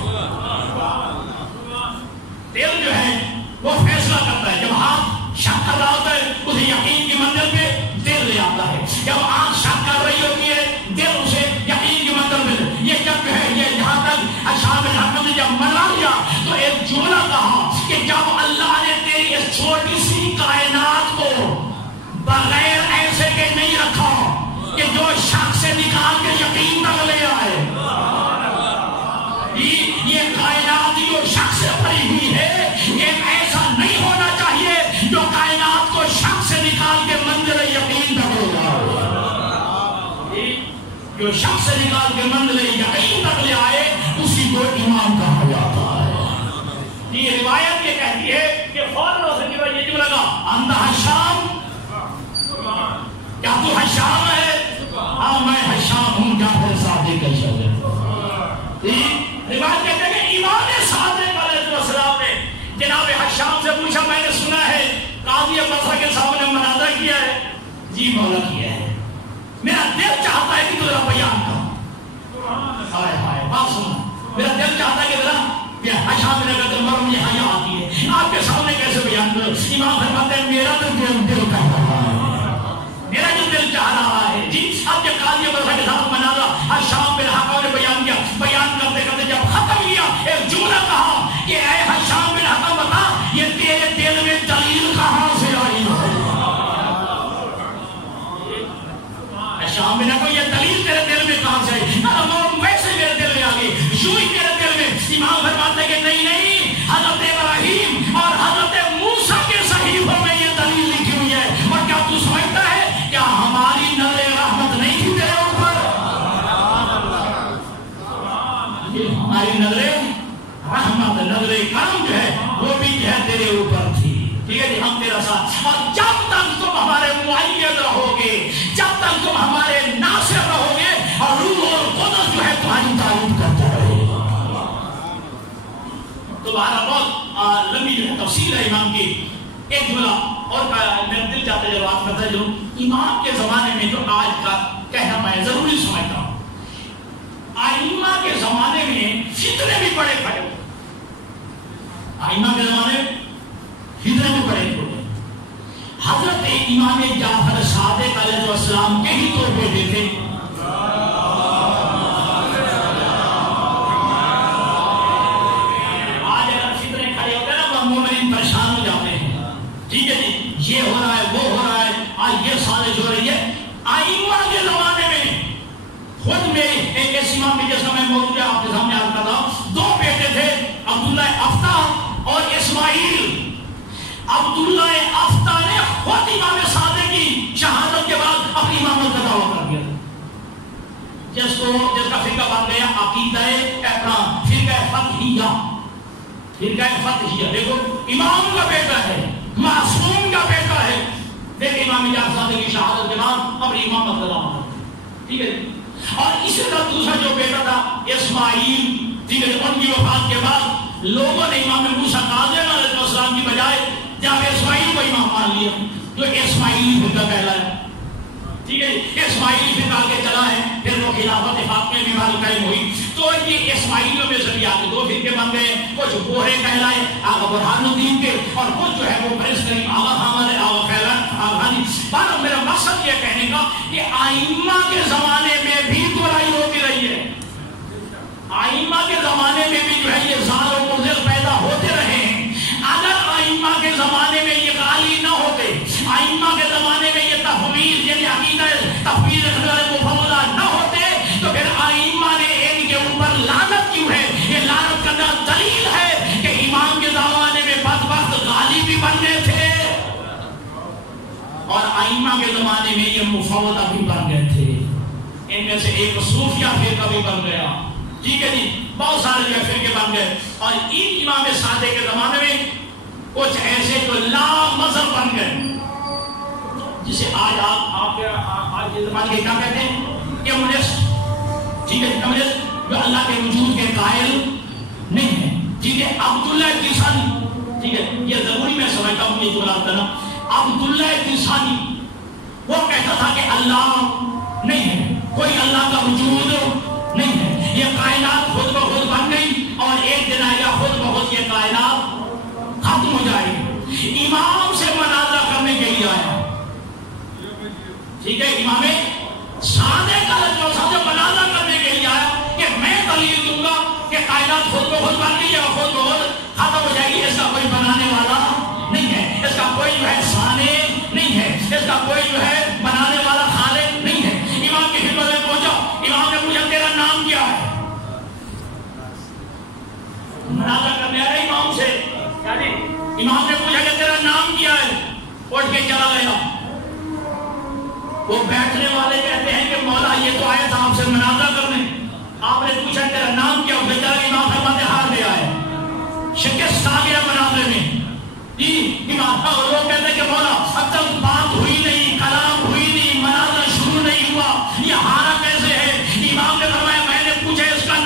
دل جو ہے وہ فیصلہ کرتا ہے. جب ہاتھ شک کر رہا ہوتا ہے اسے یقین کی منزل پہ دل لے آتا ہے. جب آنکھ شک کر رہی ہوتی ہے دل اسے یقین کی منزل پہ. یہ جب ہے یہ جہاں تک حشام بن حکم نے جب منا لیا تو ایک جملہ کہا کہ جب اللہ نے تیری اس چھوٹی سی کائنات کو بغیر ایسے کے نہیں رکھا کہ جو شک سے نکال کے یقین تک لے آئے. یہ کائنات جو شک سے بھری ہوئی ہے ایک ایسا نہیں ہونا چاہیے جو کائنات کو شک سے نکال کے منزل یقین تک لے آئے. جو شک سے نکال کے منزل یقین تک لے آئے اسی کو امام کہا جاتا ہے. یہ روایت یہ کہتی ہے کہ فوراً یہ جملہ لگا انت حشام، کیا تو حشام ہے؟ ہاں میں حشام ہوں، جعفر صادق کا شاگرد. روایت کہتے ہیں کہ امام صادق علیہ السلام نے جناب حشام سے پوچھا میں نے سنا ہے قاضی بصرہ کے سامنے مناظرہ کیا ہے. جی مولا کیا ہے، میرا دل چاہتا ہے کہ ذرا بیان کرو. ہائے ہائے بات سنو، میرا دل چاہتا ہے کہ ذرا حشام نے کہا مرم مجھے حیا آتی ہے آپ کے سامنے کیسے بیان کرو. امام فرماتے ہیں میرا تو دل کہہ رہا ہے، میرا جو دل چاہ رہا ہے. جی اب جب قاضی بصرہ کے ساتھ مناظرہ حشام بن حکم نے بیان کیا، بیان کرتے کرتے جب ختم کیا ایک جملہ کہا کہ اے حشام بن حکم بتا یہ تیرے دل میں دلیل کہاں سے آئی ہے؟ حشام بن حکم یہ دلیل تیرے دل میں کہاں سے آئی؟ ویسے میرے دل میں آ گئی، یوں ہی میرے دل میں. امام فرماتے کہ نہیں حضرت ابراہیم اور حضرت موسیٰ کے صحیفوں میں یہ دلیل لکھی ہوئی ہے. اور کیا تو سمجھتا ہے کیا ہماری نظر رحمت نہیں تھی تیرے اوپر؟ ہماری نظر رحمت، نظر کرم جو ہے وہ بھی جو ہے تیرے اوپر تھی. ٹھیک ہے جی، ہم تیرا ساتھ. اور جب تک تم ہمارے معید رہو گے، جب تک تم ہمارے ناصر رہو گے اور روح اور قدس جو ہے تمہاری تعریف کرتا رہے. تو بہرحال بہت لمبی جو ہے تفصیل ہے امام کی. ایک جملہ اور میرا دل چاہتا ہے جب بات کرتا ہے جو امام کے زمانے میں جو آج کا کہنا میں ضروری سمجھتا ہوں، ائمہ کے زمانے میں فتنے بھی بڑے کھڑے ہوئے، ائمہ کے زمانے میں فتنے بھی بڑے ہوئے۔ حضرت امام جعفر صادق علیہ السلام کے ہی تو بیٹے تھے، یہ ہو رہا ہے وہ ہو رہا ہے، آج یہ سازش ہو رہی ہے۔ ائمہ کے زمانے میں خود میں ایک ایسی امام میں جیسا میں موجود ہے آپ کے سامنے عرض کرتا ہوں، دو بیٹے تھے عبداللہ افتح اور اسماعیل۔ عبداللہ افتح نے خود امام صادق کی شہادت کے بعد اپنی امامت کا دعویٰ کر دیا، جس کا فرقہ بن گیا عقیدہ اپنا فرقہ فتحیہ۔ فرقہ فتحیہ دیکھو، امام کا بیٹا ہے، معصوم کا بیٹا ہے، لیکن امام جعفر صادق کی شہادت کے بعد اپنی امامت کا دعویٰ کرتا ہے، ٹھیک ہے۔ اور اسی طرح دوسرا جو بیٹا تھا اسماعیل، ٹھیک ہے، ان کی وفات کے بعد لوگوں نے امام موسیٰ کاظم علیہ السلام کی بجائے جب اسماعیل کو امام مان لیا، جو اسماعیلی فرقہ کہلایا، ٹھیک ہے۔ اسماعیلی فرقہ آگے چلا ہے، پھر وہ خلافت فاطمیہ بھی بعد قائم ہوئی، تو یہ اسماعیلیوں میں سے بھی آگے دو فرقے بن گئے، کچھ بوہرے کہلائے آغا برہان الدین کے، اور کچھ جو ہے وہ برس کریم آغا حامد آغا خیرات آغانی۔ بارہ میرا مقصد یہ کہنے کا کہ ائمہ کے زمانے میں بھی برائی ہوتی رہی ہے، ائمہ کے زمانے میں بھی جو ہے یہ زال و مضل پیدا ہوتے رہے ہیں۔ اگر ائمہ کے زمانے میں یہ غالی نہ ہوتے، ائمہ کے زمانے میں یہ تفویض یعنی عقیدہ تفویض مفوضہ نہ ہوتے، تو پھر ائمہ نے ان کے اوپر لعنت کیوں ہے؟ یہ لعنت کرنا دلیل ہے کہ امام کے زمانے میں بدبخت غالی بھی بن گئے تھے اور ائمہ کے زمانے میں یہ مفوضہ بھی بن گئے تھے۔ ان میں سے ایک صوفیہ فرقہ بھی بن گیا، ٹھیک ہے جی، بہت سارے جو فرقے بن گئے، اور ان امام صادق کے زمانے میں کچھ ایسے جو لا مذہب بن گئے، جسے آج آپ کے زمانے کے کیا کہتے ہیں؟ کمیونسٹ، ٹھیک ہے، کمیونسٹ جو اللہ کے وجود کے قائل نہیں ہے، ٹھیک ہے۔ عبداللہ کسانی، ٹھیک ہے، یہ ضروری میں سمجھتا ہوں یہ جملہ کرنا، عبداللہ کسانی وہ کہتا تھا کہ اللہ نہیں ہے، کوئی اللہ کا وجود نہیں ہے، یہ کائنات خود بخود بن گئی اور ایک دن آئے گا خود بخود یہ کائنات ختم ہو جائے گی۔ امام سے مناظرہ کرنے کے لیے آیا، ٹھیک ہے، امام صادق علیہ السلام سے مناظرہ کرنے کے لیے آیا کہ میں دلیل دوں گا کہ کائنات خود بخود بن گئی اور خود بخود ختم ہو جائے گی، اس کا کوئی بنانے والا نہیں ہے، اس کا کوئی جو ہے صانع نہیں ہے، اس کا کوئی جو ہے بنانے والا خالق نہیں ہے۔ امام کی خدمت میں پہنچا، امام نے پوچھا تیرا نام کیا ہے؟ مناظرہ کرنے آیا امام سے، یعنی امام نے پوچھا کہ تیرا نام کیا ہے؟ اٹھ کے چلا گیا۔ وہ بیٹھنے والے کہتے ہیں کہ مولا یہ تو آیا تھا آپ سے مناظرہ کرنے، آپ نے پوچھا تیرا نام کیا؟ بیچارہ امام فرماتے ہار گیا ہے، شکست آ گیا مناظرے میں۔ لوگ کہتے ہیں کہ مولا اب تک بات ہوئی نہیں، کلام ہوئی نہیں، مناظرہ شروع نہیں ہوا، یہ ہارا کیسے ہے؟ امام نے فرمایا میں نے پوچھا اس کا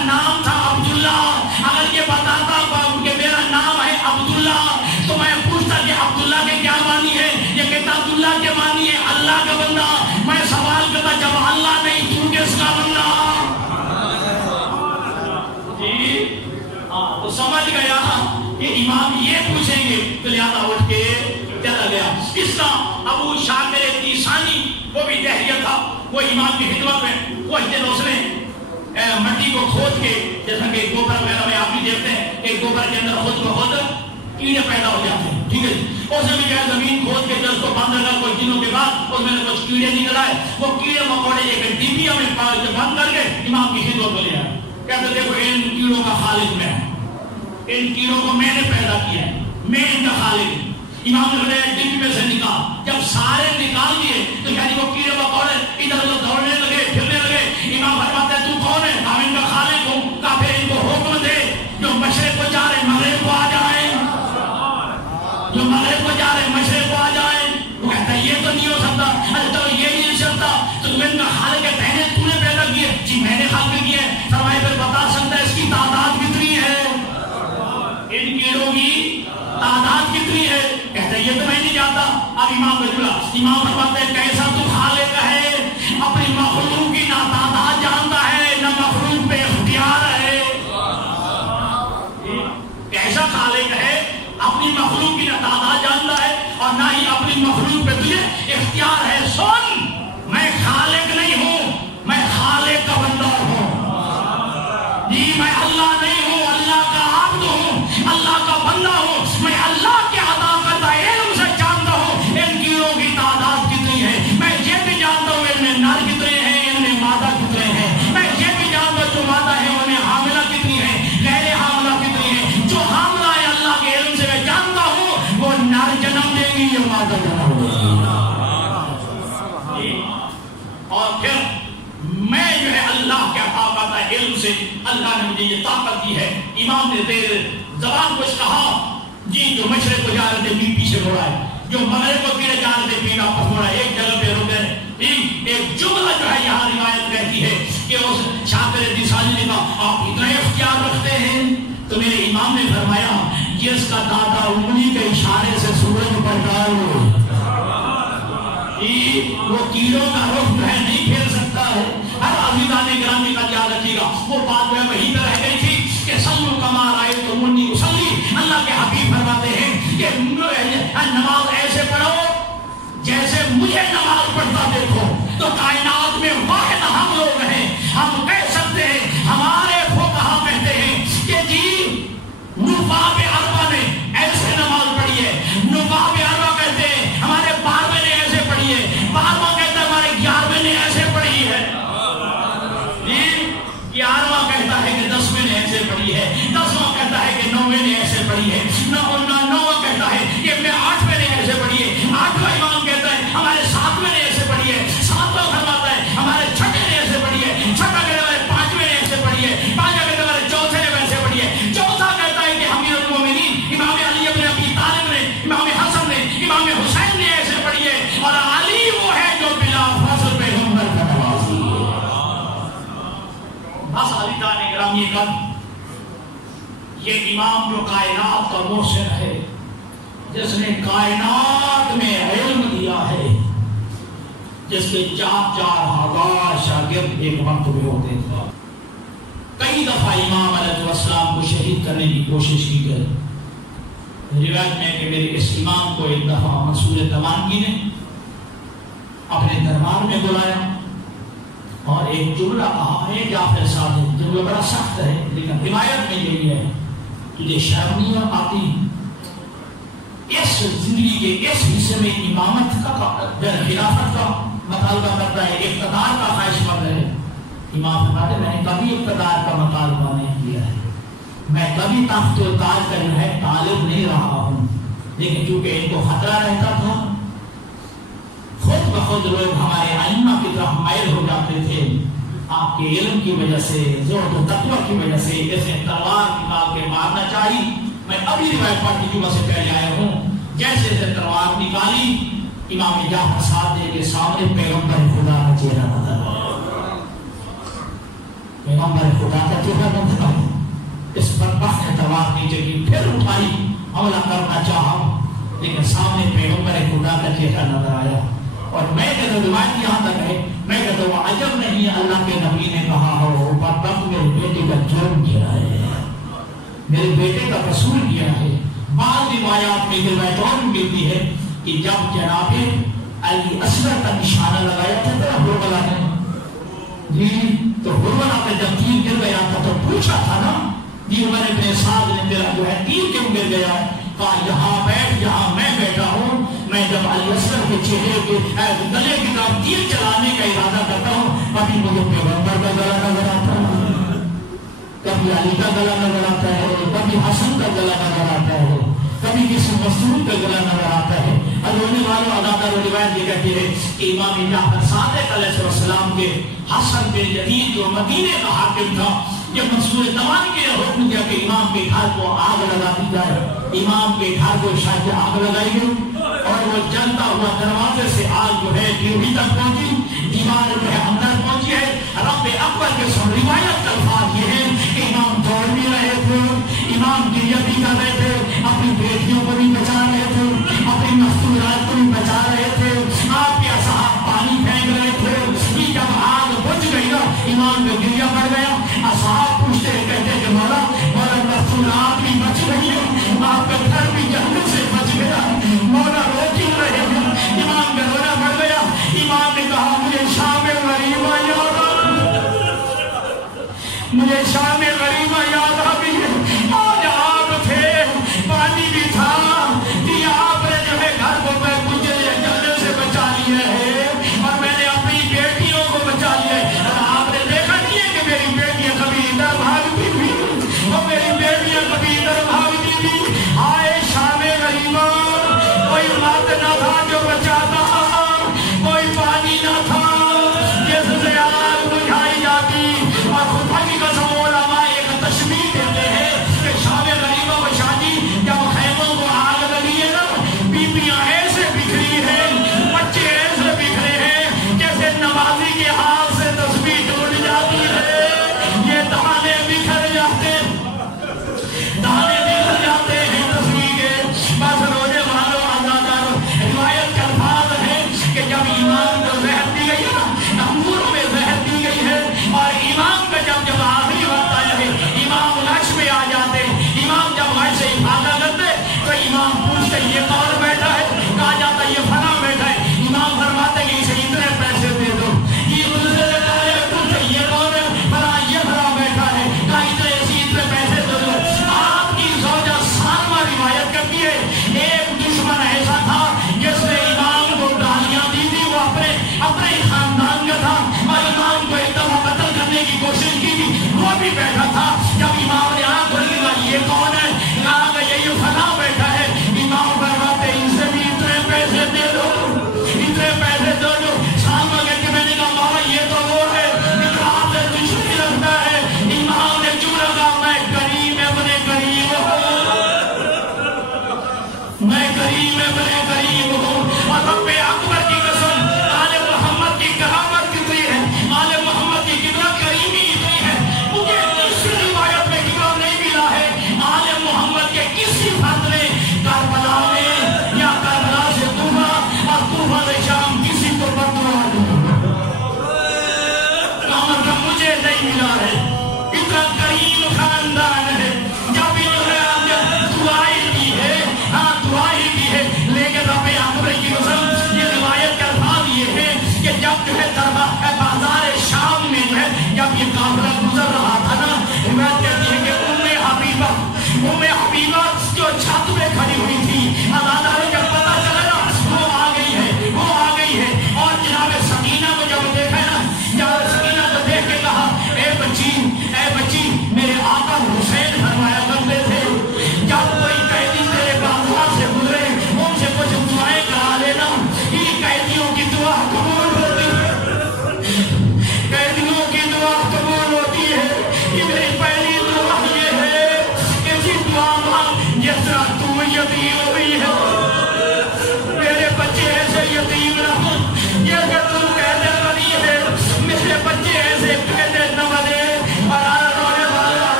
نام تھا عبداللہ، اگر یہ بتاتا کہ میرا نام ہے عبداللہ تو میں پوچھتا کہ عبداللہ کے کیا معنی ہے؟ یہ کہتا عبداللہ کے معنی ہے اللہ کا بندہ۔ میں سوال کرتا جب اللہ نہیں تو کس کا بندہ؟ جی تو سمجھ گیا کہ امام یہ پوچھیں گے تو لہذا اٹھ کے چلا گیا۔ اس طرح ابو شاکر تیسانی وہ بھی دہریہ تھا، وہ امام کی خدمت میں کچھ دن اس نے مٹی کو کھود کے، جیسا کہ گوبر وغیرہ میں آپ بھی دیکھتے ہیں کہ گوبر کے اندر خود بخود کیڑے پیدا ہو جاتے ہیں، ٹھیک ہے، اس نے بھی کیا زمین کھود کے جس کو بند کر کچھ دنوں کے بعد اس میں نے کچھ کیڑے نکل آئے، وہ کیڑے مکوڑے ایک ڈبیا میں بند کر کے امام کی خدمت میں لے آئے، کہتے دیکھو ان کیڑوں کا خالق میں ہے، ان کیڑوں کو میں نے پیدا کیا ہے، میں ان کا خالق ہوں۔ امام نے ڈبی میں سے نکال، جب سارے نکال دیے تو یعنی وہ کیڑے مکوڑے ادھر ادھر دوڑنے لگے، پھرنے لگے۔ امام فرماتے ہیں تو کون ہے؟ ہم ان کا خالق ہوں۔ کہا پھر ان کو حکم دے جو مشرق کو جا رہے مغرب کو آ جائیں، جو مغرب کو جا رہے مشرق کو آ جائیں۔ وہ کہتا ہے یہ تو نہیں ہو سکتا، تو یہ نہیں ہو سکتا، تو تم ان کا خالق ہے، پہلے تو نے پیدا کیے؟ جی میں نے خالق کیے۔ فرمایا پھر بتا سکتا ہے اس کی تعداد کتنی ہے؟ ان کیڑوں کی تعداد کتنی ہے؟ کہتا ہے یہ تو میں نہیں جانتا۔ اب امام فرماتے ہیں کیسا تو خالق ہے، اپنی مخلوق کی نہ تعداد جانتا ہے نہ مخلوق پہ اختیار ہے. کیسا خالق ہے، اپنی مخلوق کی نہ تعداد جانتا ہے اور نہ ہی اپنی مخلوق پہ تجھے اختیار ہے. سن، میں خالق نہیں ہوں، میں خالق کا بندہ ہوں. جی میں اللہ نہیں ہوں، اللہ کا عبد ہوں، اللہ کا بندہ ہوں. میں اللہ کے عطا کردہ علم سے جانتا ہوں ان کیڑوں کی تعداد کتنی ہے. میں یہ بھی جانتا ہوں ان میں نر کتنے ہیں، ان میں مادہ کتنے ہیں. میں یہ بھی جانتا ہوں جو مادہ ہے ان میں حاملہ کتنی ہے، غیر حاملہ کتنی ہے. جو حاملہ ہے اللہ کے علم سے میں جانتا ہوں وہ نر جنم دے گی یا مادہ جنم دے گی. اور پھر میں جو ہے اللہ کے عطا کردہ علم سے اللہ نے مجھے یہ طاقت دی ہے. امام نے دیر زبان کچھ کہا، جی جو مشرق کو جا رہے تھے بھی پیچھے ہو رہا ہے، جو مغرب کو پیڑے جا رہے تھے بھی واپس ہو رہا ہے. ایک جگہ پہ رک گئے. ایک جملہ جو ہے یہاں روایت کہتی ہے کہ اس شاکر دیسانی نے کہا آپ اتنا اختیار رکھتے ہیں؟ تو میرے امام نے فرمایا یہ اس کا دادا انگلی کے اشارے سے سورج پر ڈالو. وہ کیڑوں کا رخ جو ہے نہیں پھیر سکتا ہے. ہر عزیزان گرامی کا یاد رکھیے گا وہ بات جو ہے وہیں پہ رہ گئی تھی کہ صلو کما رأیتمونی اصلی. اللہ کے حبیب فرماتے ہیں کہ نماز ایسے پڑھو جیسے مجھے نماز پڑھتا دیکھو. تو کائنات میں واحد ہم لوگ ہیں. ہم کہہ سکتے ہیں، ہمارے فقہا کہتے ہیں کہ جی نواب اربع نے ایسے نماز پڑھی ہے. نواب اربع کہتے ہیں ہمارے 12ویں نے ایسے پڑھی ہے. 12واں کہتا ہے ہمارے 11ویں نے ایسے پڑھی ہے. 11واں کہتا ہے کہ 10ویں نے ایسے پڑھی ہے. 10واں کہتا ہے کہ 9ویں نے ایسے پڑھی ہے. 9واں کہتا ہے کہ میں 8ویں نے ایسے پڑھی ہے. 8واں امام کہتا ہے ہمارے 7ویں نے ایسے پڑھی ہے. 7واں فرماتا ہے ہمارے 6ٹھے نے ایسے پڑھی ہے. 6ٹھا کہتا ہے ہمارے 5ویں نے ایسے پڑھی ہے. 5واں کہتا ہے ہمارے 4تھے نے ویسے پڑھی ہے. 4تھا کہتا ہے کہ امیر المومنین امام علی ابن ابی طالب نے، امام حسن نے، امام حسین نے ایسے پڑھی ہے. اور علی وہ ہے جو بلا فصل پیغمبر کا نوازی ہے. بس علی تعالی گرامی کا یہ امام جو کائنات کا محسن ہے، جس نے کائنات میں علم دیا ہے، جس کے 4,000 شاگرد ایک وقت میں ہوتے تھے. کئی دفعہ امام علیہ السلام کو شہید کرنے کی کوشش کی گئی. روایت میں کہ میرے اس امام کو ایک دفعہ منصور تمانگی نے اپنے دربار میں بلایا اور ایک جملہ کہا ہے جعفر صادق. جملہ بڑا سخت ہے لیکن روایت میں یہی ہے، تجھے شرم نہیں آتی اس زندگی کے اس حصے میں امامت کا، خلافت کا مطالبہ کرتا ہے، اقتدار کا خواہش مند ہے. امام فرماتے میں نے کبھی اقتدار کا مطالبہ نہیں کیا ہے، میں کبھی تخت و تاج کا جو ہے طالب نہیں رہا ہوں. لیکن چونکہ ان کو خطرہ رہتا تھا، خود بخود لوگ ہمارے ائمہ کی طرف مائل ہو جاتے تھے. آپ کے علم کی وجہ سے، زہد و تقوی کی وجہ سے اسے تلوار نکال کے مارنا چاہیے. میں ابھی روایت پڑھ کی جمعہ سے پہلے آیا ہوں. جیسے اسے تلوار نکالی، امام جعفر صادق کے سامنے پیغمبر خدا کا چہرہ نظر آیا. پیغمبر خدا کا چہرہ نظر آیا. اس پر بخت نے تلوار نیچے کی، پھر اٹھائی، حملہ کرنا چاہا لیکن سامنے پیغمبر خدا کا چہرہ نظر آیا. اور میں کہتا ہوں روایت یہاں تک ہے، میں کہتا ہوں عجب نہیں اللہ کے نبی نے کہا ہو بدبخت میرے بیٹے کا جرم کیا ہے، میرے بیٹے کا قصور کیا ہے. بعض روایات میں روایت اور ملتی ہے کہ جب جناب علی اصغر کا نشانہ لگایا تھا ہرملہ نے، جی تو ہرملہ پہ جب تیر گر گیا تھا تو پوچھا تھا نا جی عمر ابن سعد نے تیرا جو ہے تیر کیوں گر گیا؟ کہا یہاں بیٹھ جہاں میں بیٹھا ہوں، میں جب علی اصغر کے چہرے کے گلے کی طرف تیر چلانے کا ارادہ کرتا ہوں کبھی مجھے پیغمبر کا گلا نظر آتا ہے، کبھی علی کا گلا نظر آتا ہے، کبھی حسن کا گلا نظر آتا ہے، کبھی کسی مصروف کا گلا نظر آتا ہے. اور رونے والوں اداکار روایت یہ کہتی ہے کہ امام جعفر صادق علیہ السلام کے حسن بن یزید جو مدینے کا حاکم تھا، یہ منصور تمانگی نے حکم دیا کہ امام کے گھر کو آگ لگا دی جائے. امام کے گھر کو شاید آگ لگائی گئی اور وہ جلتا ہوا دروازے سے آگ جو ہے ڈیوڑی تک پہنچی، دیوار جو ہے اندر پہنچی ہے. رب اکبر کے سن روایت کا الفاظ یہ ہے کہ امام دوڑ بھی رہے تھے، امام گریہ بھی کر رہے تھے، اپنی بیٹیوں کو بھی بچا رہے تھے، اپنی مستورات کو بھی بچا شام غریبہ یاد آتی ہے، آج آپ تھے، پانی بھی تھا، کہ آپ نے جو ہے گھر کو میں مجھے جلنے سے بچا لیا ہے، اور میں نے اپنی بیٹیوں کو بچا لیا ہے۔ آپ نے دیکھا نہیں ہے کہ میری بیٹیاں کبھی ادھر بھاگتی تھی اور میری بیٹیاں کبھی ادھر بھاگتی تھی۔ آئے شام غریبہ، کوئی مرد نہ تھا جو بچاتا، کوئی پانی نہ تھا جس سے آگ بجھائی جاتی، اور خدا کی قسم علماء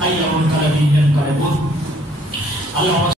اللہ ان کا دین کرے اللہ